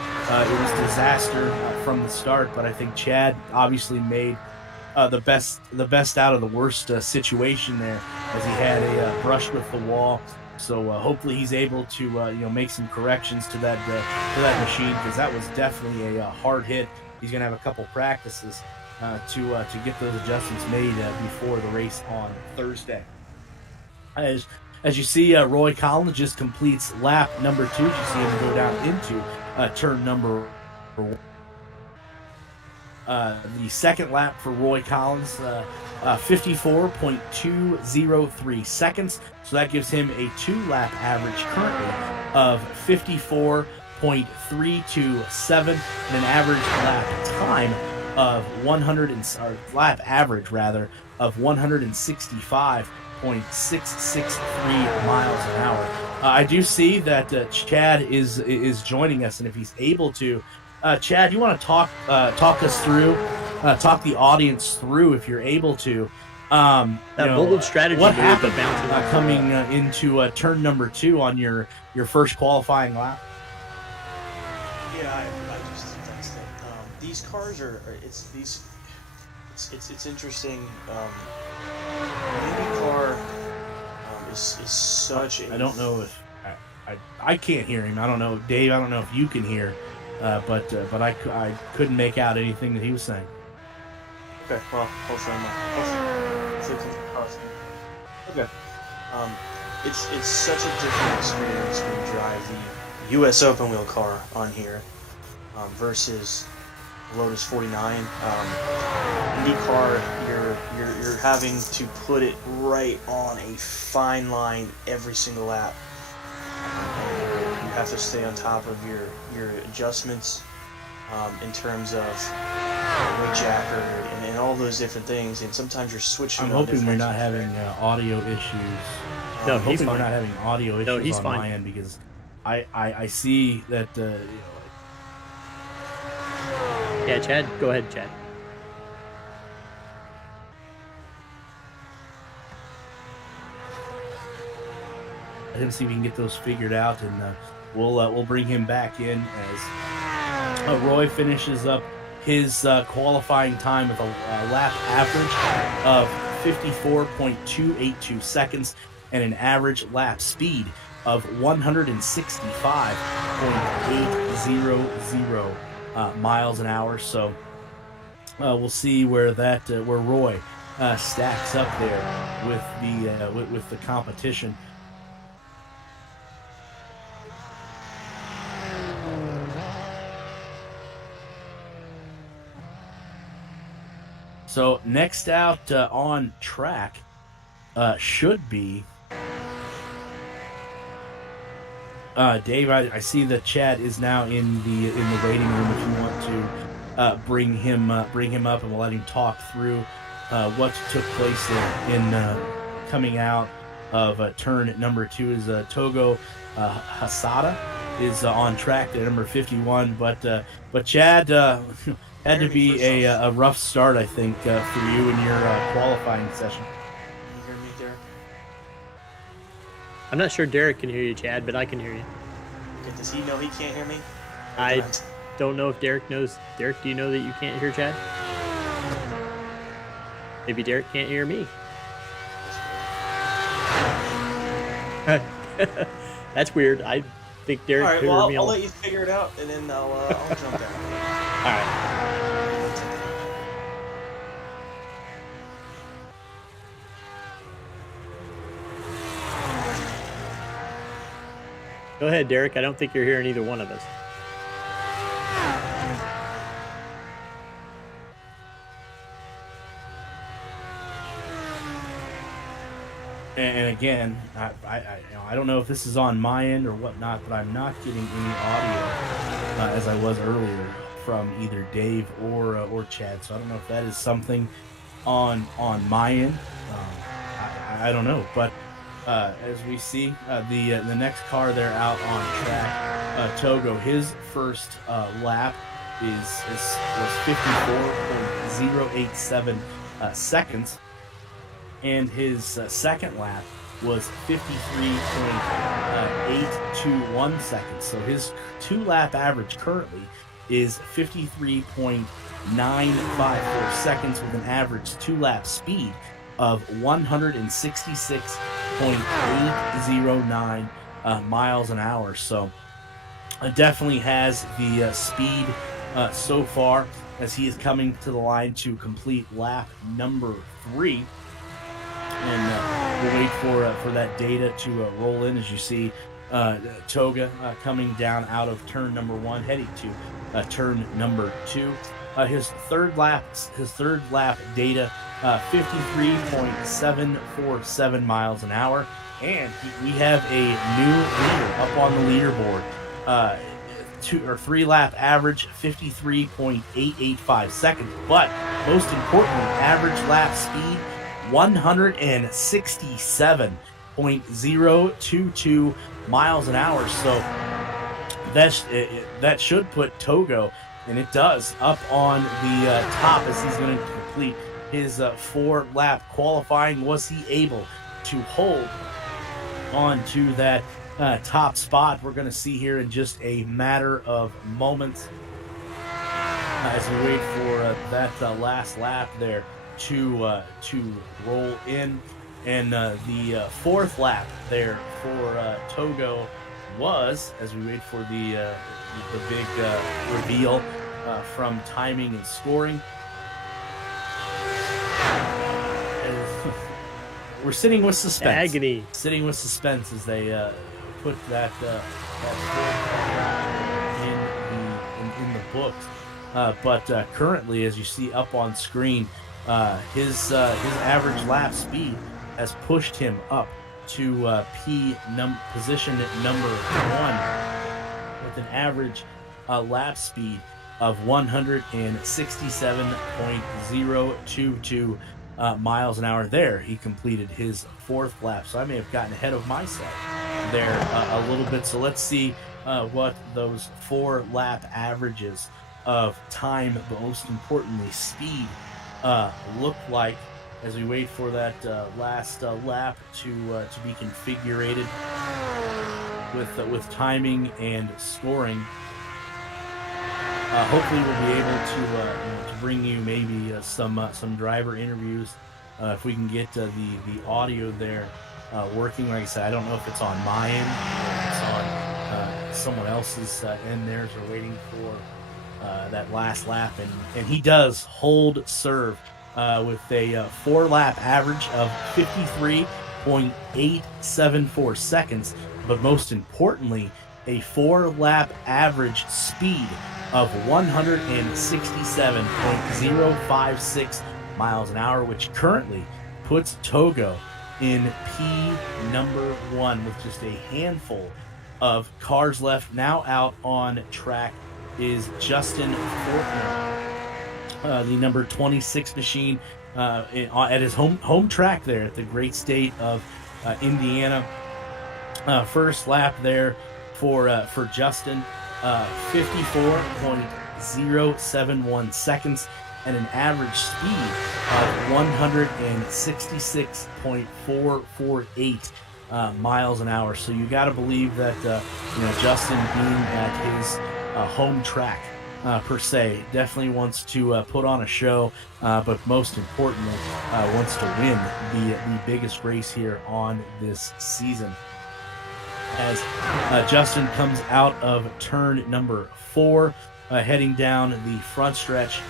it was disaster from the start. But I think Chad obviously made the best out of the worst situation there, as he had a brush with the wall. So hopefully he's able to make some corrections to that machine, because that was definitely a hard hit. He's going to have a couple practices to get those adjustments made before the race on Thursday. As you see, Roy Collins just completes lap number 2. You see him go down into turn number 1. The second lap for Roy Collins, 54.203 seconds. So that gives him a 2-lap average currently of 54.327 and an average lap time of 100 or lap average rather of 165.663 miles an hour. I do see that Chad is joining us, and if he's able to, Chad, you want to talk us through, talk the audience through, if you're able to, that bold strategy. What happened coming into turn number 2 on your first qualifying lap? Yeah, I just think that's that. These cars it's interesting. IndyCar is such a. I don't know if I can't hear him. I don't know, Dave. I don't know if you can hear, but I couldn't make out anything that he was saying. Okay, well, hopefully okay. It's such a different experience when you drive the U.S. open wheel car on here versus Lotus 49. IndyCar, you're having to put it right on a fine line every single lap. You have to stay on top of your adjustments in terms of weight jacker and all those different things, and sometimes you're switching. I'm hoping we're not having audio issues. No, I'm he's hoping fine. we're not having audio issues he's on fine. my end, because I see that. Yeah, Chad, go ahead, Chad. Let him see if we can get those figured out, and we'll bring him back in as Roy finishes up his qualifying time with a lap average of 54.282 seconds and an average lap speed of 165.800 miles an hour. So we'll see where where Roy stacks up there with the competition. So next out on track should be Dave. I see that Chad is now in the waiting room. If you want to bring him up, and we'll let him talk through what took place in coming out of turn number 2. Is Togo Hasada is on track at number 51, but Chad. Had to be a rough start, I think, for you in your qualifying session. Can you hear me, Derek? I'm not sure Derik can hear you, Chad, but I can hear you. Okay, does he know he can't hear me? I don't know if Derik knows. Derik, do you know that you can't hear Chad? Maybe Derik can't hear me. That's weird. I think Derik All right, could well, hear me. I'll let you figure it out, and then I'll jump in. All right. Go ahead, Derik. I don't think you're hearing either one of us. And again, I don't know if this is on my end or whatnot, but I'm not getting any audio as I was earlier from either Dave or Chad. So I don't know if that is something on my end. I don't know, but as we see the next car there out on track, Togo, his first lap was 54.087 seconds. And his second lap was 53.821 seconds. So his 2-lap average currently is 53.954 seconds with an average 2-lap speed of 166.809 miles an hour. So definitely has the speed so far, as he is coming to the line to complete lap number 3. And we'll wait for that data to roll in. As you see, Toga coming down out of turn number 1, heading to turn number 2. His third lap data, 53.747 miles an hour, and we have a new leader up on the leaderboard. three lap average 53.885 seconds, but most importantly, average lap speed 167.022 miles an hour. So that should put Togo, and it does, up on the top as he's going to complete his 4-lap qualifying. Was he able to hold on to that top spot? We're going to see here in just a matter of moments as we wait for that last lap there to roll in. And the 4th lap there for Togo was, as we wait for the big reveal from timing and scoring. We're sitting with suspense. Agony. Sitting with suspense as they put that in the books. But currently, as you see up on screen, his average lap speed has pushed him up to position number 1 with an average lap speed of 167.022 miles an hour. There, he completed his 4th lap. So I may have gotten ahead of myself there a little bit. So let's see what those 4-lap averages of time, but most importantly speed, look like as we wait for that last lap to be configured with timing and scoring. Hopefully we'll be able to bring you maybe some driver interviews if we can get the audio there working. Like I said, I don't know if it's on my end or if it's on someone else's end there. So we're waiting for that last lap, and he does hold serve with a 4-lap average of 53.874 seconds, but most importantly, a 4-lap average speed of 167.056 miles an hour, which currently puts Togo in number 1 with just a handful of cars left. Now out on track is Justin Fortner, the number 26 machine at his home track there at the great state of Indiana. First lap there for Justin, 54.071 seconds and an average speed of 166.448 miles an hour. So you got to believe that Justin, being at his home track per se, definitely wants to put on a show, but most importantly wants to win the biggest race here on this season. As Justin comes out of turn number 4, heading down the front stretch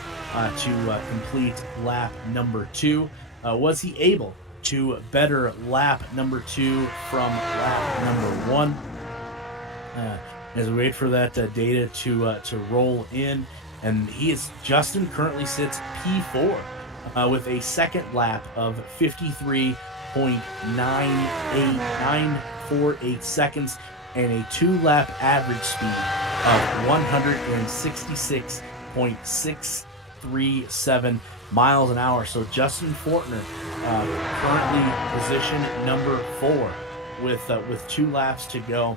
to complete lap number 2. Was he able to better lap number 2 from lap number 1? As we wait for that data to roll in, and Justin currently sits P4 with a second lap of 53.948 seconds and a 2-lap average speed of 166.637 miles an hour. So Justin Fortner currently positioned number 4 with 2 laps to go.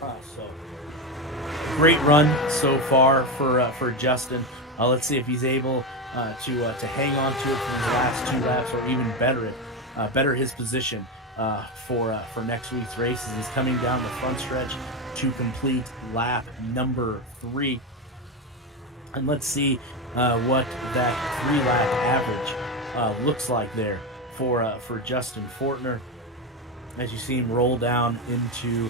So great run so far for Justin. Let's see if he's able to hang on to it for his last 2 laps, or even better his position for next week's races. He's coming down the front stretch to complete lap number 3, and let's see what that 3-lap average looks like there for Justin Fortner as you see him roll down into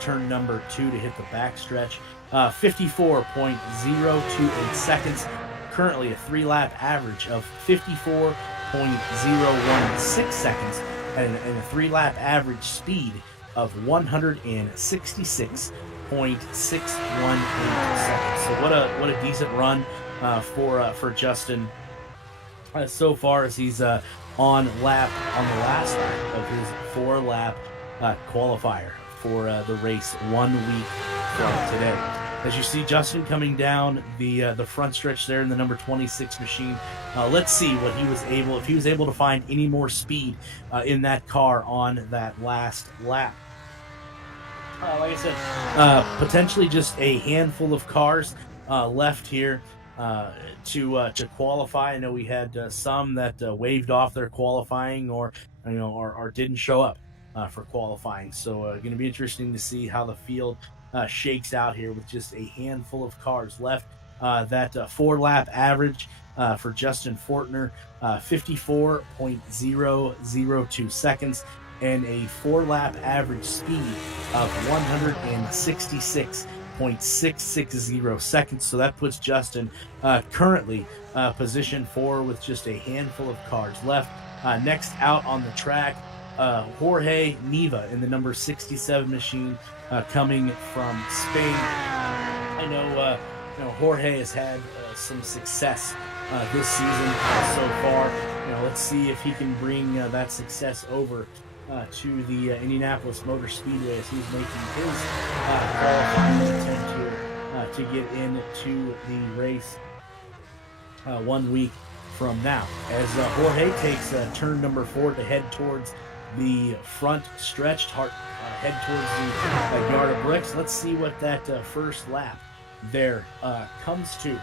turn number 2 to hit the backstretch. 54.028 seconds. Currently a 3-lap average of 54.016 seconds and a 3-lap average speed of 166.618 seconds. So what a decent run for Justin so far, as he's on the last lap of his 4-lap qualifier for the race 1 week from today. As you see Justin coming down the front stretch there in the number 26 machine, let's see what if he was able to find any more speed in that car on that last lap. Like I said, potentially just a handful of cars left here to qualify. I know we had some that waved off their qualifying or didn't show up for qualifying. So going to be interesting to see how the field shakes out here with just a handful of cars left. That 4-lap average for Justin Fortner, 54.002 seconds, and a 4-lap average speed of 166.660 seconds. So that puts Justin currently position 4 with just a handful of cars left. Next out on the track, Jorge Neva in the number 67 machine coming from Spain. I know, Jorge has had some success this season so far. Let's see if he can bring that success over to the Indianapolis Motor Speedway as he's making his qualifying attempt here to get into the race 1 week from now. As Jorge takes turn number 4 to head towards the front stretch, head towards the yard of bricks. Let's see what that first lap there comes to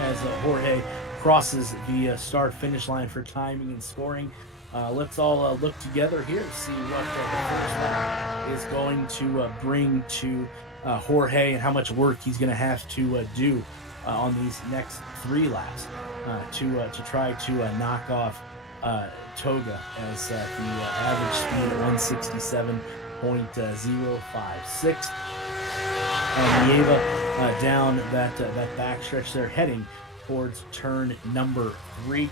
as Jorge crosses the start-finish line for timing and scoring. Let's all look together here to see what the first lap is going to bring to Jorge and how much work he's going to have to do on these next 3 laps to try to knock off Toga as the average speed at 167.056. Nieva down that backstretch there, heading towards turn number 3.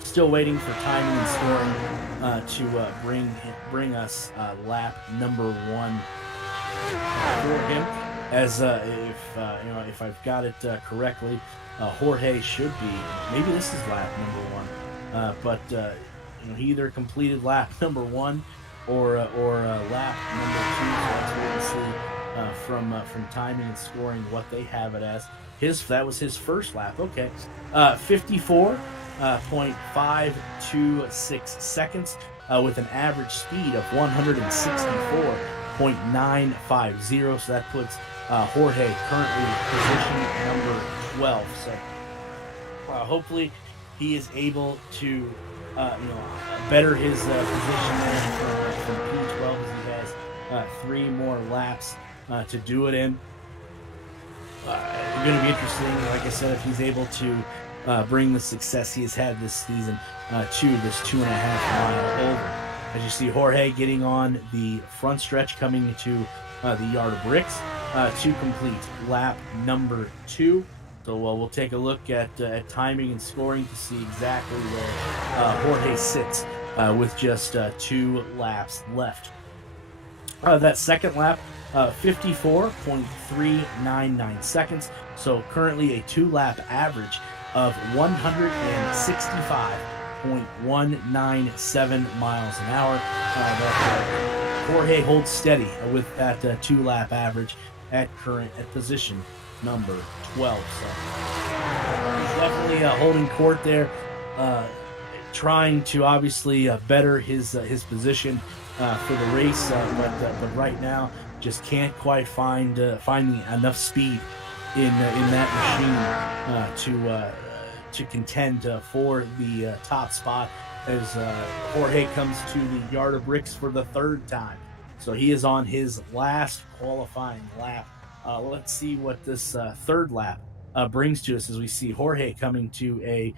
Still waiting for timing and scoring to bring us lap number 1 for him. As if I've got it correctly, Jorge should be, maybe this is lap number 1, but he either completed lap number 1 or lap number 2. So let's wait and see from timing and scoring what they have it as. That was his first lap. Okay, 54.526 seconds with an average speed of 164.950. So that puts Jorge currently position number 12. So hopefully he is able to better his position there from P12 as he has 3 more laps to do it in. It's going to be interesting, like I said, if he's able to bring the success he has had this season to this 2.5 mile over. As you see Jorge getting on the front stretch, coming into the yard of bricks to complete lap number 2. So we'll take a look at timing and scoring to see exactly where Jorge sits with just 2 laps left. That second lap, 54.399 seconds. So currently a 2-lap average of 165.197 miles an hour. Jorge holds steady with that 2-lap average at position number 12. So he's definitely holding court there, trying to obviously better his position for the race, but right now just can't quite find enough speed in that machine to contend for the top spot as Jorge comes to the yard of bricks for the 3rd time. So he is on his last qualifying lap. Let's see what this 3rd lap brings to us as we see Jorge coming to a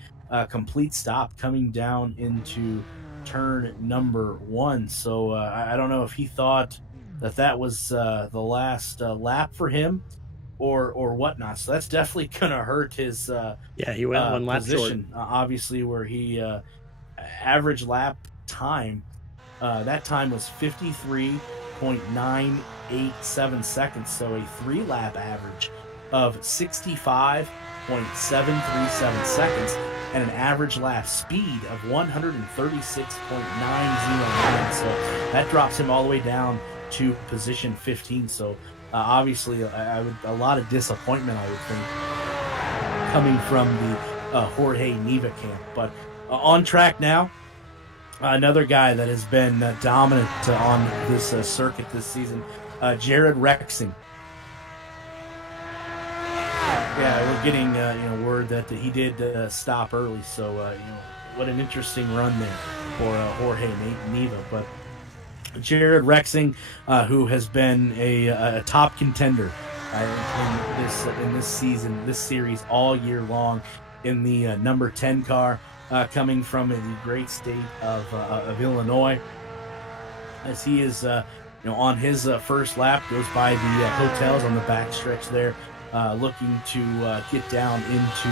complete stop, coming down into turn number 1. So I don't know if he thought that was the last lap for him or whatnot. So that's definitely gonna hurt his he went 1 lap position, short. Obviously, where he average lap time, that time was 53.987 seconds. So a 3-lap average of 65.9 56.737 seconds and an average lap speed of 136.909. So that drops him all the way down to position 15. So obviously, a lot of disappointment, I would think, coming from the Jorge Neva camp. But on track now, another guy that has been dominant on this circuit this season, Jared Rexing. Yeah, we're getting word that he did stop early. So what an interesting run there for Jorge Neva. But Jared Rexing, who has been a top contender in this season, this series all year long, in the number 10 car, coming from the great state of Illinois, as he is on his first lap, goes by the hotels on the backstretch there, looking to get down into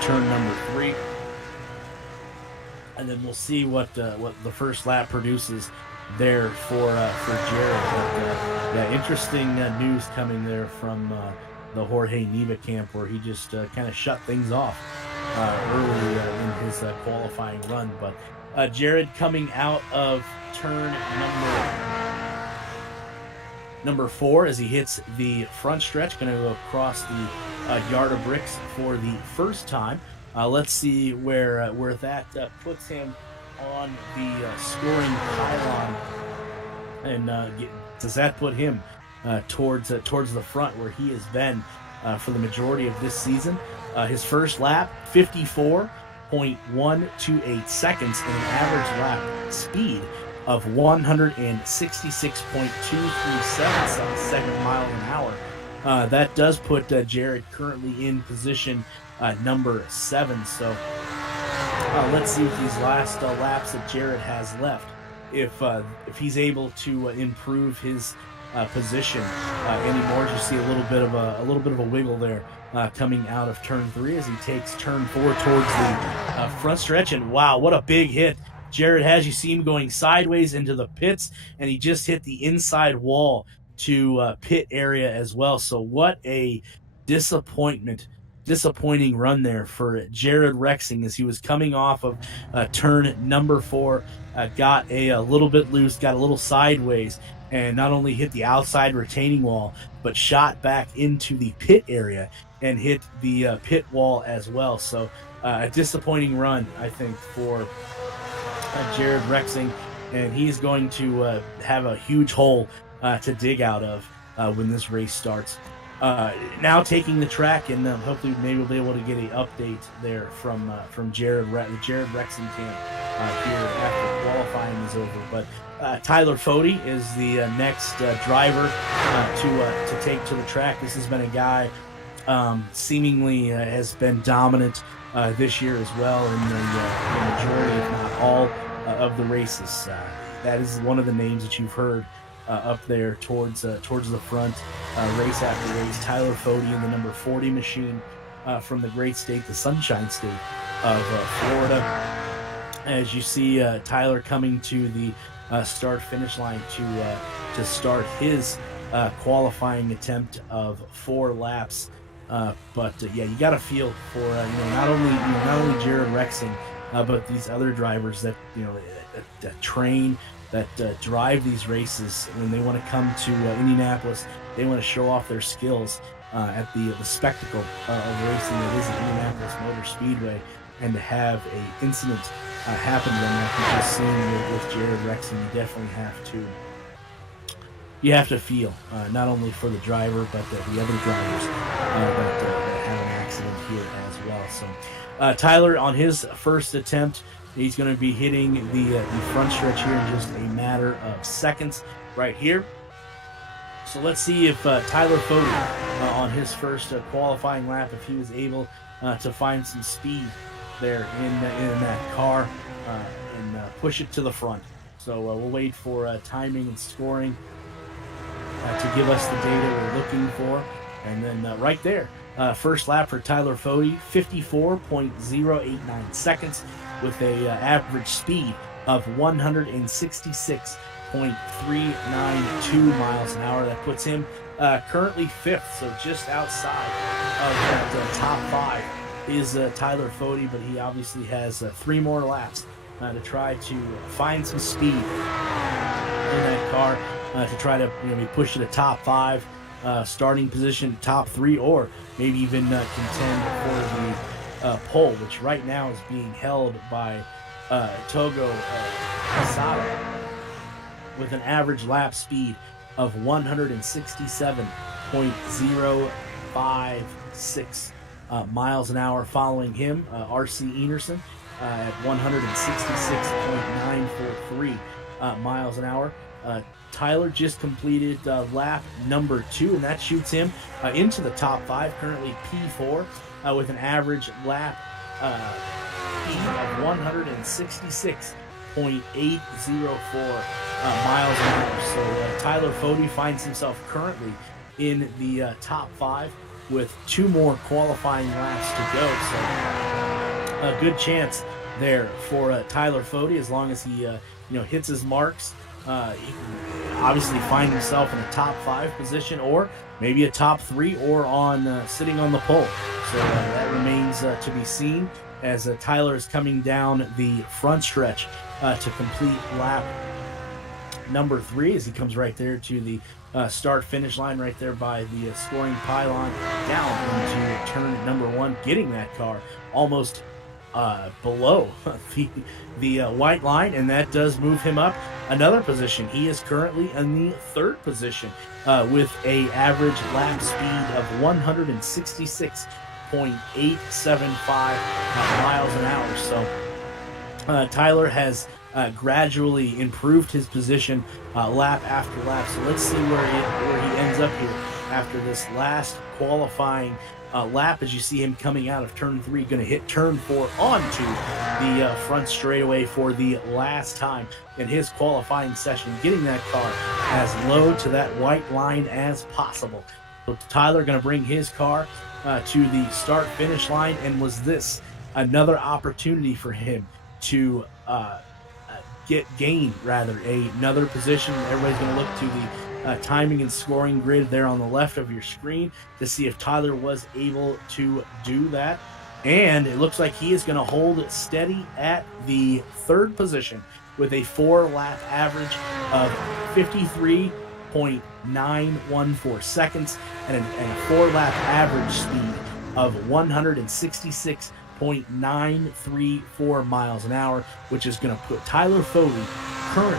turn number 3. And then we'll see what the first lap produces there for Jared. But, interesting news coming there from the Jorge Neva camp, where he just kind of shut things off early in his qualifying run. But Jared coming out of turn number 4 as he hits the front stretch, going to go across the yard of bricks for the first time. Let's see where that puts him on the scoring pylon, and does that put him towards the front where he has been for the majority of this season. His first lap, 54.128 seconds, and an average lap speed of 166.237 miles an hour. That does put Jared currently in position number 7. So let's see if these last laps that Jared has left, if he's able to improve his position anymore. You see a little bit of a wiggle there coming out of turn 3 as he takes turn 4 towards the front stretch. And wow, what a big hit Jared has. You see him going sideways into the pits, and he just hit the inside wall to pit area as well. So what a disappointing run there for Jared Rexing as he was coming off of turn number 4, got a little bit loose, got a little sideways, and not only hit the outside retaining wall, but shot back into the pit area and hit the pit wall as well. So a disappointing run, I think, for Jared Rexing, and he's going to have a huge hole to dig out of when this race starts. Now taking the track, and hopefully maybe we'll be able to get an update there from Jared Rexing camp here after qualifying is over. But Tyler Fode is the next driver to take to the track. This has been a guy seemingly has been dominant this year as well in the majority, if not all, of the races. That is one of the names that you've heard up there towards the front, race after race. Tyler Fode in the number 40 machine from the great state, the Sunshine State of Florida. As you see Tyler coming to the start-finish line to start his qualifying attempt of 4 laps. But you got to feel for not only Jared Rexing, but these other drivers that that train, that drive these races when they want to come to Indianapolis. They want to show off their skills at the spectacle of racing that is the Indianapolis Motor Speedway, and to have a incident happen to them like we just seen with Jared Rexing, you definitely have to feel not only for the driver but the other drivers that have an accident here as well. So Tyler, on his first attempt, he's going to be hitting the front stretch here in just a matter of seconds right here. So let's see if Tyler Fode on his first qualifying lap, if he was able to find some speed there in that car and push it to the front. So we'll wait for timing and scoring to give us the data we're looking for. And then right there, first lap for Tyler Fode, 54.089 seconds with a average speed of 166.392 miles an hour. That puts him currently 5th, so just outside of that top 5 is Tyler Fode, but he obviously has 3 more laps to try to find some speed in that car to try to be pushed to the top 5, starting position, top 3, or maybe even contend for the pole, which right now is being held by Togo Asada with an average lap speed of 167.056 miles an hour. Following him, R.C. Enerson at 166.943 miles an hour. Tyler just completed lap number 2, and that shoots him into the top 5, currently P4, with an average lap speed of 166.804 miles an hour. So Tyler Fode finds himself currently in the top 5 with 2 more qualifying laps to go. So a good chance there for Tyler Fode, as long as he hits his marks. He can obviously find himself in a top 5 position, or maybe a top 3, or on sitting on the pole. So that remains to be seen, as Tyler is coming down the front stretch to complete lap number 3, as he comes right there to the start-finish line, right there by the scoring pylon, down into turn number 1, getting that car almost below the white line, and that does move him up another position. He is currently in the 3rd position with a average lap speed of 166.875 miles an hour. So Tyler has gradually improved his position lap after lap. So let's see where he ends up here after this last qualifying lap, as you see him coming out of turn 3, going to hit turn 4 onto the front straightaway for the last time in his qualifying session, getting that car as low to that white line as possible. So Tyler going to bring his car to the start finish line, and was this another opportunity for him to gain another position? Everybody's going to look to the timing and scoring grid there on the left of your screen to see if Tyler was able to do that. And it looks like he is going to hold steady at the 3rd position with a 4-lap average of 53.914 seconds and a 4-lap average speed of 166.934 miles an hour, which is going to put Tyler Fode currently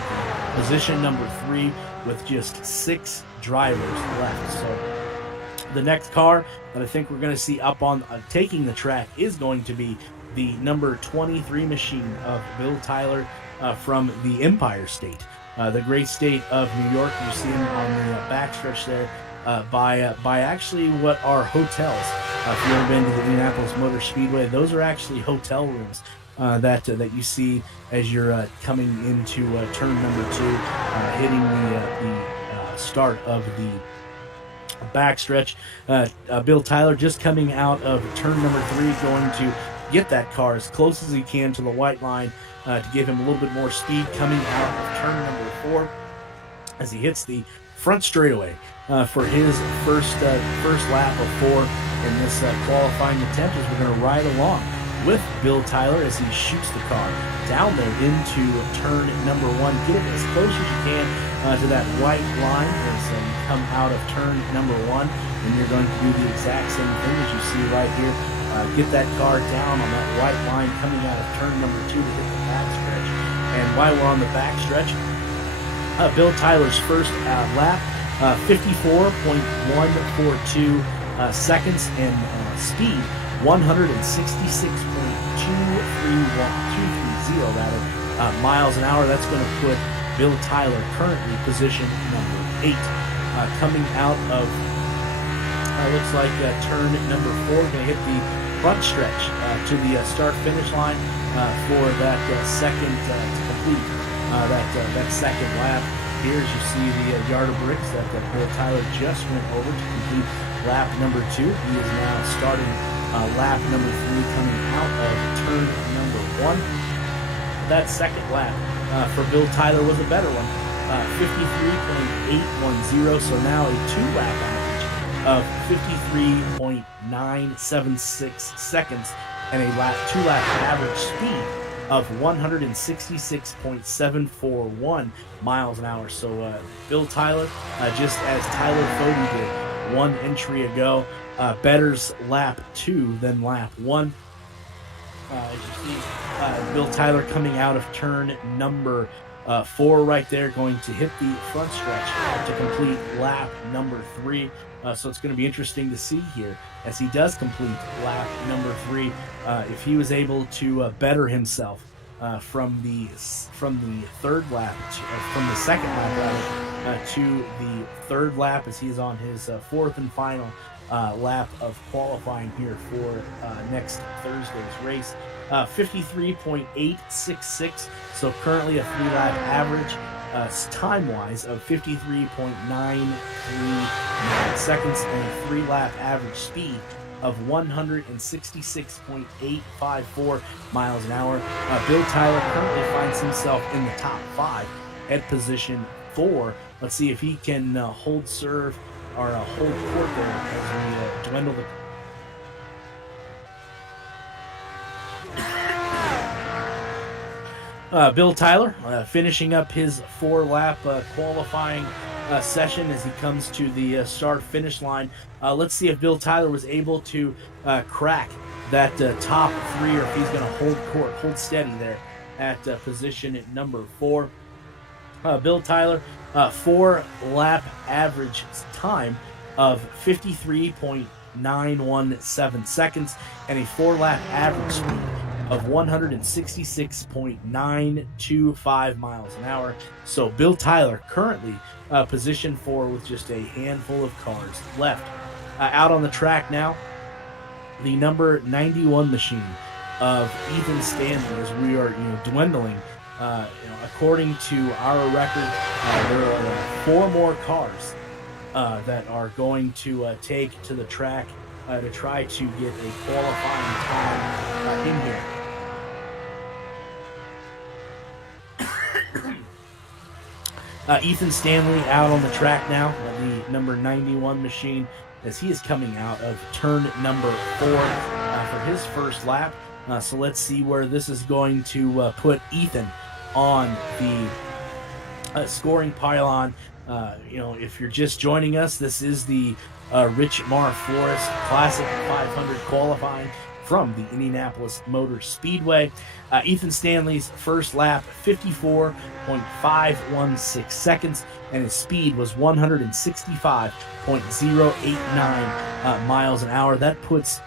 position number 3 with just 6 drivers left. So the next car that I think we're going to see up on taking the track is going to be the number 23 machine of Bill Tyler from the Empire State, the great state of New York. You see him on the backstretch there by actually what are hotels. If you've ever been to the Indianapolis Motor Speedway, those are actually hotel rooms that you see as you're coming into turn number 2, hitting the start of the backstretch. Bill Tyler just coming out of turn number 3, going to get that car as close as he can to the white line to give him a little bit more speed, coming out of turn number 4 as he hits the front straightaway for his first lap of 4 in this qualifying attempt, as we're going to ride along with Bill Tyler as he shoots the car down there into turn number 1. Get it as close as you can to that white line as you come out of turn number 1, and you're going to do the exact same thing as you see right here. Get that car down on that white line coming out of turn number 2 to hit the backstretch. And while we're on the backstretch, Bill Tyler's first lap, 54.142 seconds, and speed 166.230 miles an hour. That's going to put Bill Tyler currently position number 8. Coming out of looks like turn number 4, going to hit the front stretch to the start-finish line for that second to complete that second lap. Here, as you see the yard of bricks that Bill Tyler just went over to complete lap number 2. He is now starting lap number 3, coming out of turn number 1. That second lap for Bill Tyler was a better one, 53.810. So now a 2-lap average of 53.976 seconds and a two-lap average speed of 166.741 miles an hour. So Bill Tyler, just as Tyler Fody did one entry ago, better's lap 2 than lap 1. As you see, Bill Tyler coming out of turn number 4 right there, going to hit the front stretch to complete lap number 3. So it's going to be interesting to see here as he does complete lap number 3 if he was able to better himself from the third lap from the second lap rather to the third lap, as he's on his fourth and final lap of qualifying here for next Thursday's race. 53.866, so currently a 3-lap average time-wise of 53.939 seconds and a 3-lap average speed of 166.854 miles an hour. Bill Tyler currently finds himself in the top 5 at position 4. Let's see if he can hold serve or hold court there as we dwindle the Bill Tyler finishing up his 4-lap qualifying session as he comes to the start-finish line. Let's see if Bill Tyler was able to crack that top 3, or if he's going to hold steady there at position at number 4. Bill Tyler, 4-lap average time of 53.917 seconds and a 4-lap average speed of 166.925 miles an hour. So Bill Tyler currently position 4 with just a handful of cars left. Out on the track now, the number 91 machine of Ethan Stanley, as we are dwindling. According to our record, there are 4 more cars that are going to take to the track to try to get a qualifying time in here. Ethan Stanley out on the track now, the number 91 machine, as he is coming out of turn number 4 for his first lap. So let's see where this is going to put Ethan on the scoring pylon. If you're just joining us, this is the Rich Mar Flores Classic 500 qualifying from the Indianapolis Motor Speedway. Ethan Stanley's first lap, 54.516 seconds, and his speed was 165.089 miles an hour. That puts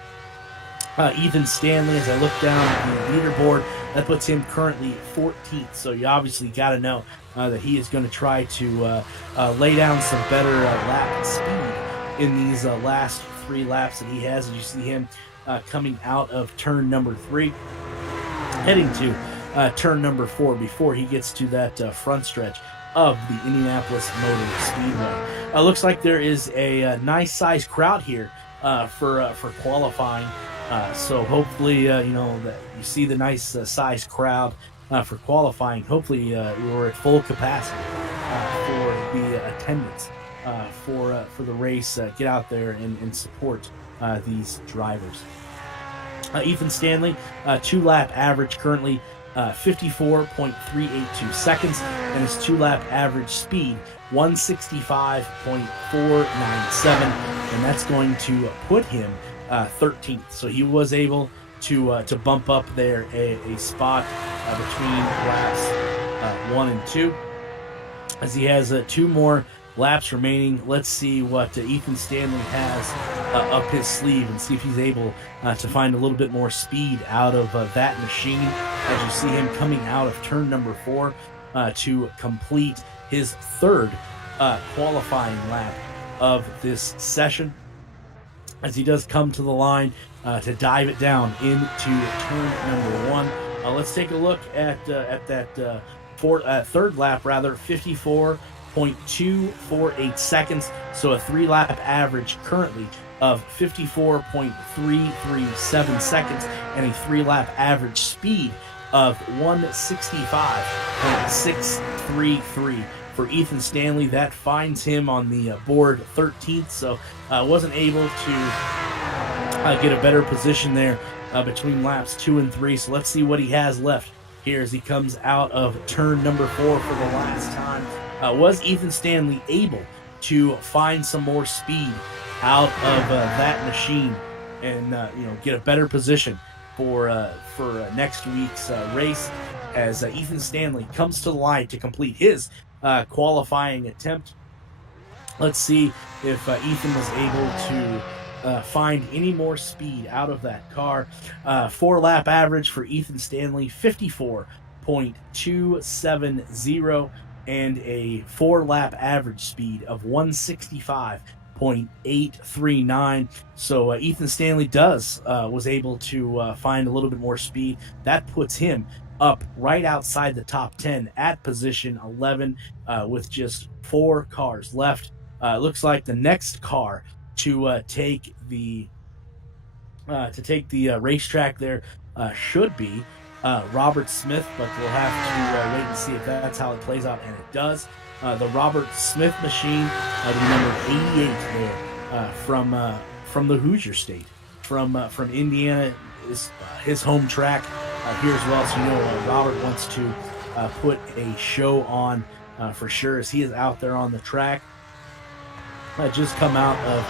Ethan Stanley, as I look down the leaderboard, that puts him currently 14th. So you obviously got to know that he is going to try to lay down some better lap speed in these last 3 laps that he has. As you see him coming out of turn number 3, heading to turn number 4 before he gets to that front stretch of the Indianapolis Motor Speedway. Looks like there is a nice sized crowd here for qualifying. So hopefully, that you see the nice sized crowd for qualifying. Hopefully, we're at full capacity for the attendance for the race. Get out there and support these drivers. Ethan Stanley, 2-lap average currently 54.382 seconds, and his 2-lap average speed 165.497, and that's going to put him 13th. So he was able to bump up there a spot between laps 1 and 2, as he has 2 more laps remaining. Let's see what Ethan Stanley has up his sleeve and see if he's able to find a little bit more speed out of that machine, as you see him coming out of turn number 4 to complete his 3rd qualifying lap of this session, as he does come to the line to dive it down into turn number 1. Let's take a look at that 3rd lap, 54.248 seconds, so a 3-lap average currently of 54.337 seconds and a 3-lap average speed of 165.633 for Ethan Stanley. That finds him on the board 13th, so wasn't able to get a better position there between laps 2 and 3. So let's see what he has left here as he comes out of turn number 4 for the last time. Was Ethan Stanley able to find some more speed out of that machine and get a better position for next week's race, as Ethan Stanley comes to the line to complete his qualifying attempt? Let's see if Ethan was able to find any more speed out of that car. 4-lap average for Ethan Stanley, 54.270, and a 4-lap average speed of 165.839. So Ethan Stanley was able to find a little bit more speed. That puts him up right outside the top 10 at position 11 with just 4 cars left. Looks like the next car to take the racetrack there should be Robert Smith, but we'll have to wait and see if that's how it plays out, and it does. The Robert Smith machine, the number 88 there, from the Hoosier State, from Indiana, is his home track here as well. So Robert wants to put a show on for sure, as he is out there on the track. Just come out of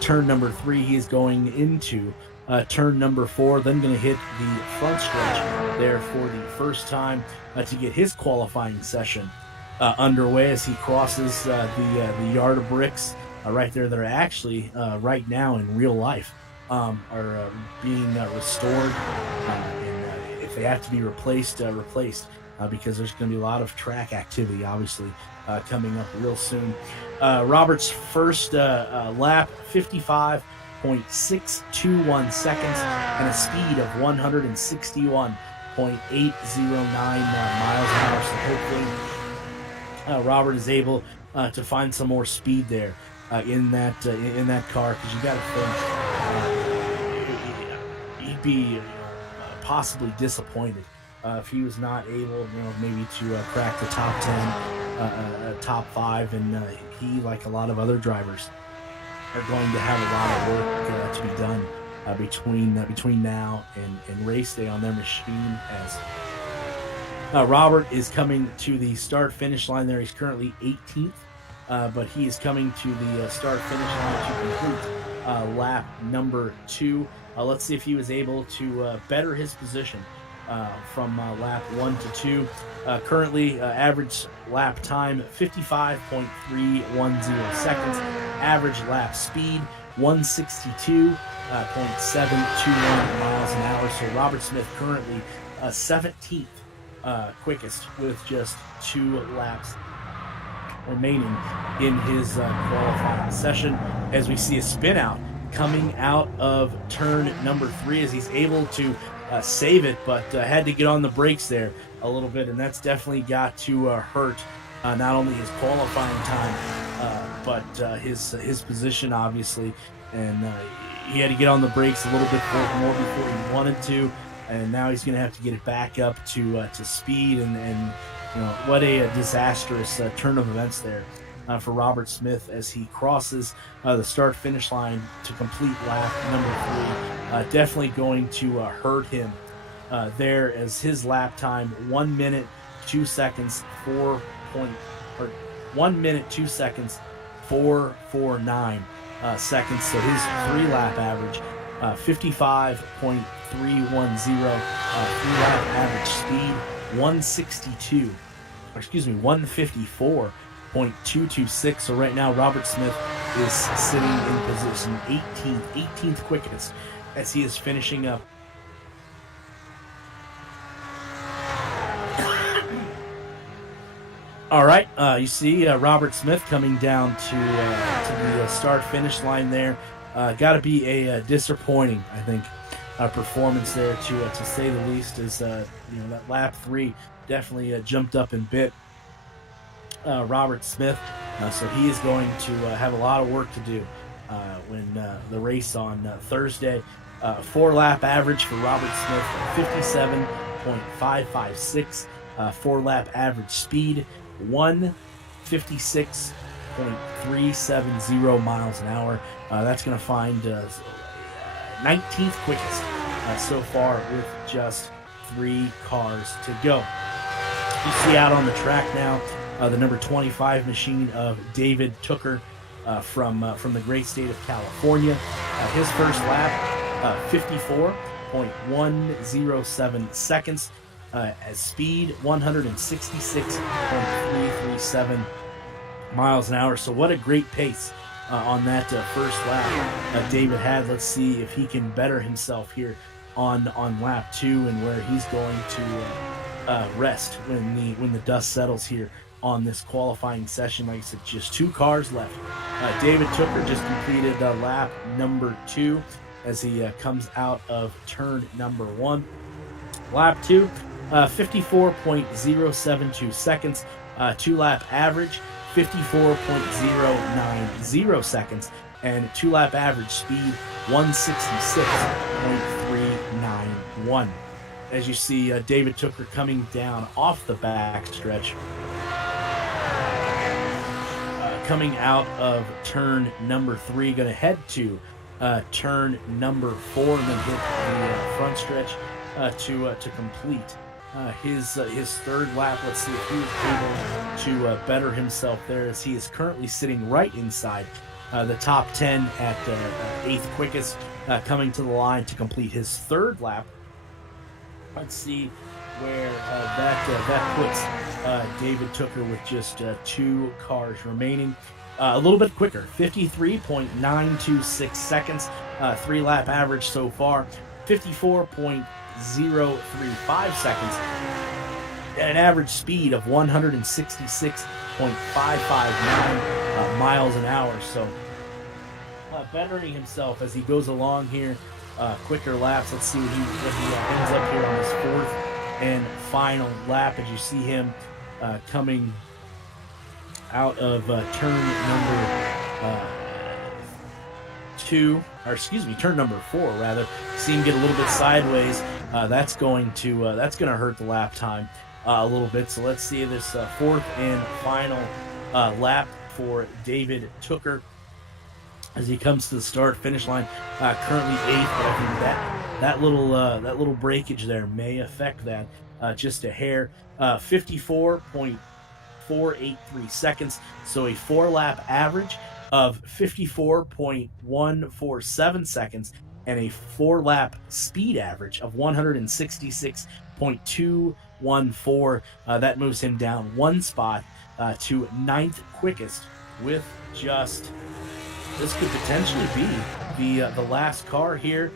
turn number 3. He is going into turn number 4, then going to hit the front stretch there for the first time to get his qualifying session underway, as he crosses the yard of bricks right there that are actually right now in real life are being restored, and if they have to be replaced, because there's going to be a lot of track activity obviously coming up real soon. Robert's first lap, 55.621 seconds, and a speed of 161.809 miles an hour. So hopefully Robert is able to find some more speed there in that car, because you got to think he'd be possibly disappointed if he was not able, maybe to crack the top 10, top 5, and he, like a lot of other drivers, are going to have a lot of work to be done between now and race day on their machine, as Robert is coming to the start-finish line there. He's currently 18th, but he is coming to the start-finish line to complete lap number 2. Let's see if he was able to better his position from lap 1 to 2. Currently, average lap time 55.310 seconds. Average lap speed 162.721 miles an hour. So Robert Smith currently 17th quickest, with just 2 laps remaining in his qualifying session, as we see a spin out coming out of turn number 3, as he's able to save it, but had to get on the brakes there a little bit, and that's definitely got to hurt not only his qualifying time, but his position, obviously, and he had to get on the brakes a little bit more before he wanted to, and now he's going to have to get it back up to speed, and what a disastrous turn of events there for Robert Smith, as he crosses the start-finish line to complete lap number 3. Definitely going to hurt him there, as his lap time 1 minute 2 seconds 449 seconds. So his 3-lap average 55.310, 3-lap average speed 154.226. So right now Robert Smith is sitting in position 18th quickest, as he is finishing up all right. You see Robert Smith coming down to the start-finish line there. Got to be a disappointing, I think, performance there, to say the least, as that lap 3 definitely jumped up and bit Robert Smith. So he is going to have a lot of work to do when the race on Thursday. 4-lap average for Robert Smith, 57.556. 4-lap average speed, 154.226. 56.370 miles an hour. That's going to find 19th quickest so far with just 3 cars to go. You see out on the track now the number 25 machine of David Tooker from the great state of California. His first lap, 54.107 seconds. As speed, 166.337 miles an hour. So what a great pace on that first lap David had. Let's see if he can better himself here on lap 2 and where he's going to rest when the dust settles here on this qualifying session. Like I said, just 2 cars left. David Tooker just completed lap number 2 as he comes out of turn number 1. Lap 2, 54.072 seconds. 2-lap average, 54.090 seconds. And 2-lap average speed, 166.391. As you see David Tooker coming down off the back stretch. Coming out of turn number 3, going to head to turn number 4 and then hit the front stretch to complete his third lap. Let's see if he was able to better himself there, as he is currently sitting right inside the top 10 at 8th quickest, coming to the line to complete his third lap. Let's see where that puts David Tooker with just 2 cars remaining. A little bit quicker, 53.926 seconds. 3-lap average so far, 54.035 seconds. And an average speed of 166.559 miles an hour. So bettering himself as he goes along here. Quicker laps. Let's see what he ends up here on his 4th and final lap, as you see him coming out of turn number 4 rather. See him get a little bit sideways. That's going to hurt the lap time a little bit. So let's see this 4th and final lap for David Tooker as he comes to the start finish line. Currently 8th, but I think that little breakage there may affect that just a hair. 54.483 seconds, so a 4-lap average of 54.147 seconds and a 4-lap speed average of 166.214. That moves him down 1 spot to 9th quickest with just. This could potentially be the last car here.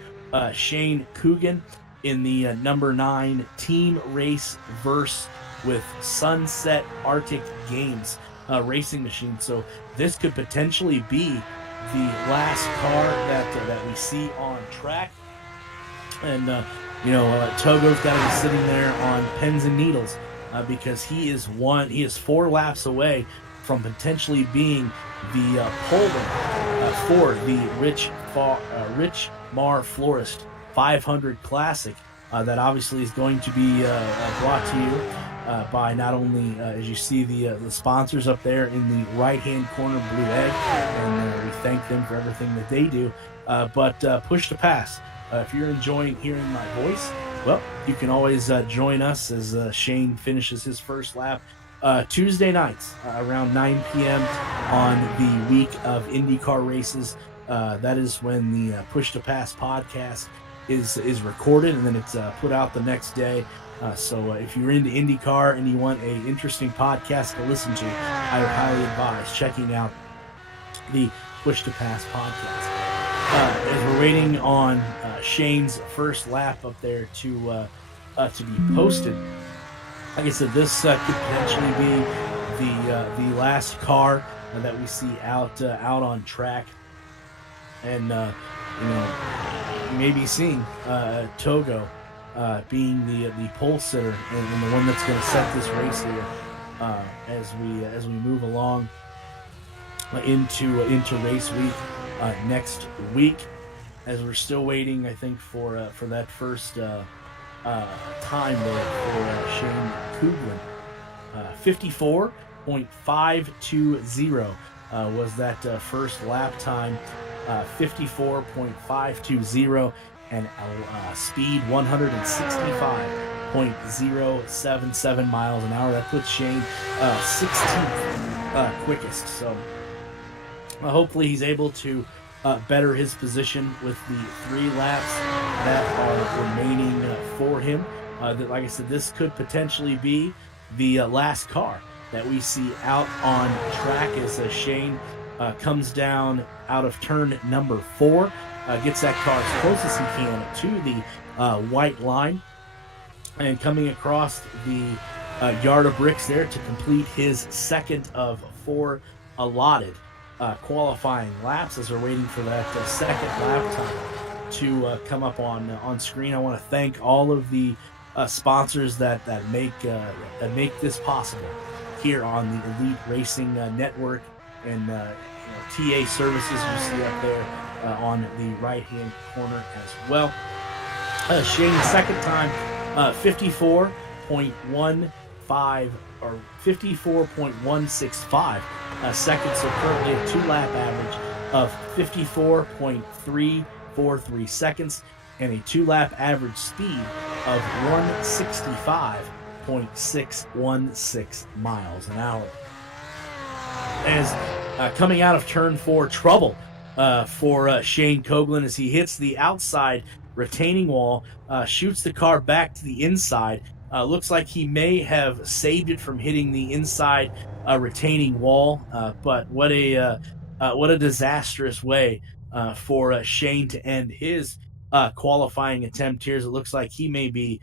Shane Coogan in the number 9 team race verse with Sunset Arctic Games racing machine. So this could potentially be the last car that we see on track. And Togo's got to be sitting there on pins and needles because he is 4 laps away from potentially being the pole winner for the Rich Mar Florist 500 Classic. That obviously is going to be brought to you by not only, as you see, the sponsors up there in the right-hand corner, Blue Egg, and we thank them for everything that they do, but Push to Pass. If you're enjoying hearing my voice, well, you can always join us as Shane finishes his first lap Tuesday nights around 9 p.m. on the week of IndyCar races. That is when the Push to Pass podcast is recorded, and then it's put out the next day. So if you're into IndyCar and you want an interesting podcast to listen to, I would highly advise checking out the Push to Pass podcast. As we're waiting on Shane's first lap up there to be posted, like I said, this could potentially be the last car that we see out on track, and you may be seeing Togo being the pole sitter and the one that's going to set this race here as we move along into race week next week, as we're still waiting, I think, for that first time there for Shane Coogan. was that first lap time. 54.520 and speed 165.077 miles an hour. That puts Shane 16th quickest. So hopefully he's able to better his position with the 3 laps that are remaining for him. Like I said, this could potentially be the last car that we see out on track as Shane comes down out of turn number 4, gets that car as close as he can to the white line, and coming across the yard of bricks there to complete his second of 4 allotted qualifying laps as we're waiting for that second lap time to come up on screen. I want to thank all of the sponsors that make this possible here on the Elite Racing Network, and TA services you see up there on the right-hand corner as well. Shane's second time, 54.15 or 54.165 seconds, so currently a 2-lap average of 54.343 seconds and a 2-lap average speed of 165.616 miles an hour. As coming out of turn 4, trouble for Shane Coghlan as he hits the outside retaining wall, shoots the car back to the inside. Looks like he may have saved it from hitting the inside retaining wall, but what a disastrous way for Shane to end his qualifying attempt here. As it looks like he may be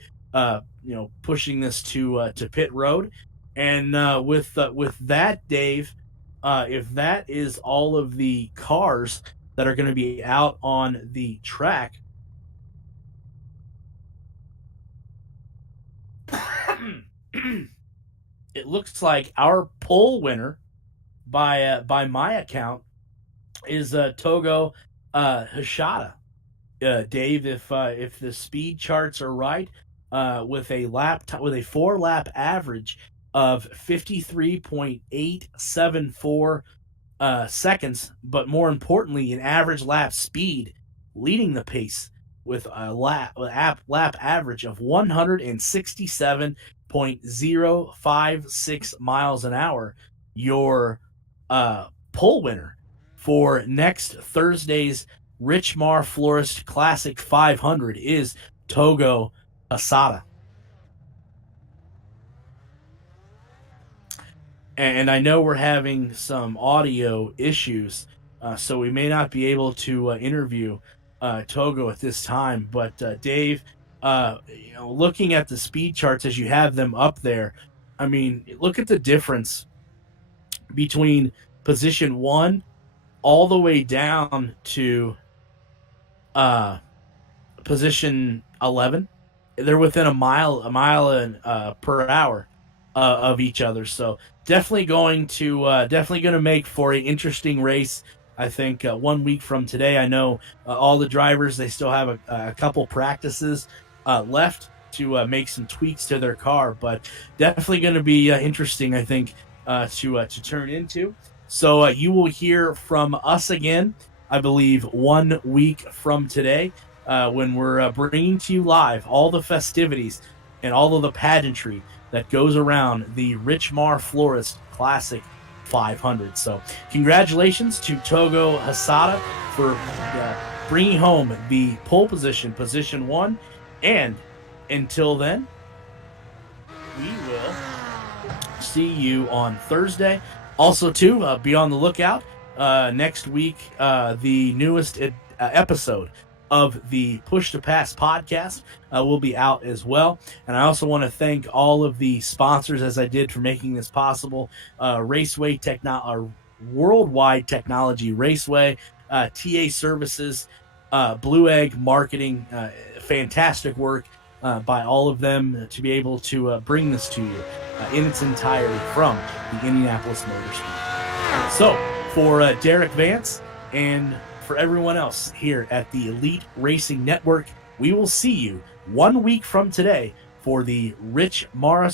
pushing this to pit road, and with that, Dave. If that is all of the cars that are going to be out on the track, it looks like our pole winner, by my account, is Togo Hashada. Dave, if the speed charts are right, with a 4-lap average of 53.874 seconds, but more importantly, an average lap speed leading the pace with a lap average of 167.056 miles an hour. Your pole winner for next Thursday's Richmar Florist Classic 500 is Togo Asada. And I know we're having some audio issues, so we may not be able to interview Togo at this time. But Dave, looking at the speed charts as you have them up there, I mean, look at the difference between position 1 all the way down to position 11. They're within a mile per hour of each other. So definitely going to make for an interesting race. I think 1 week from today, I know all the drivers, they still have a couple practices left to make some tweaks to their car, but definitely going to be interesting, I think, to turn into. So you will hear from us again, I believe, 1 week from today, when we're bringing to you live all the festivities and all of the pageantry that goes around the Richmar Florist Classic 500. So congratulations to Togo Hasada for bringing home the pole position 1. And until then, we will see you on Thursday. Also, too, be on the lookout. Next week, the newest episode of the Push to Pass podcast will be out as well. And I also want to thank all of the sponsors, as I did, for making this possible. Raceway Worldwide Technology Raceway, TA Services, Blue Egg Marketing, fantastic work by all of them to be able to bring this to you in its entirety from the Indianapolis Motor Speedway. So, for Derik, Vance, and for everyone else here at the Elite Racing Network, we will see you 1 week from today for the Rich Morris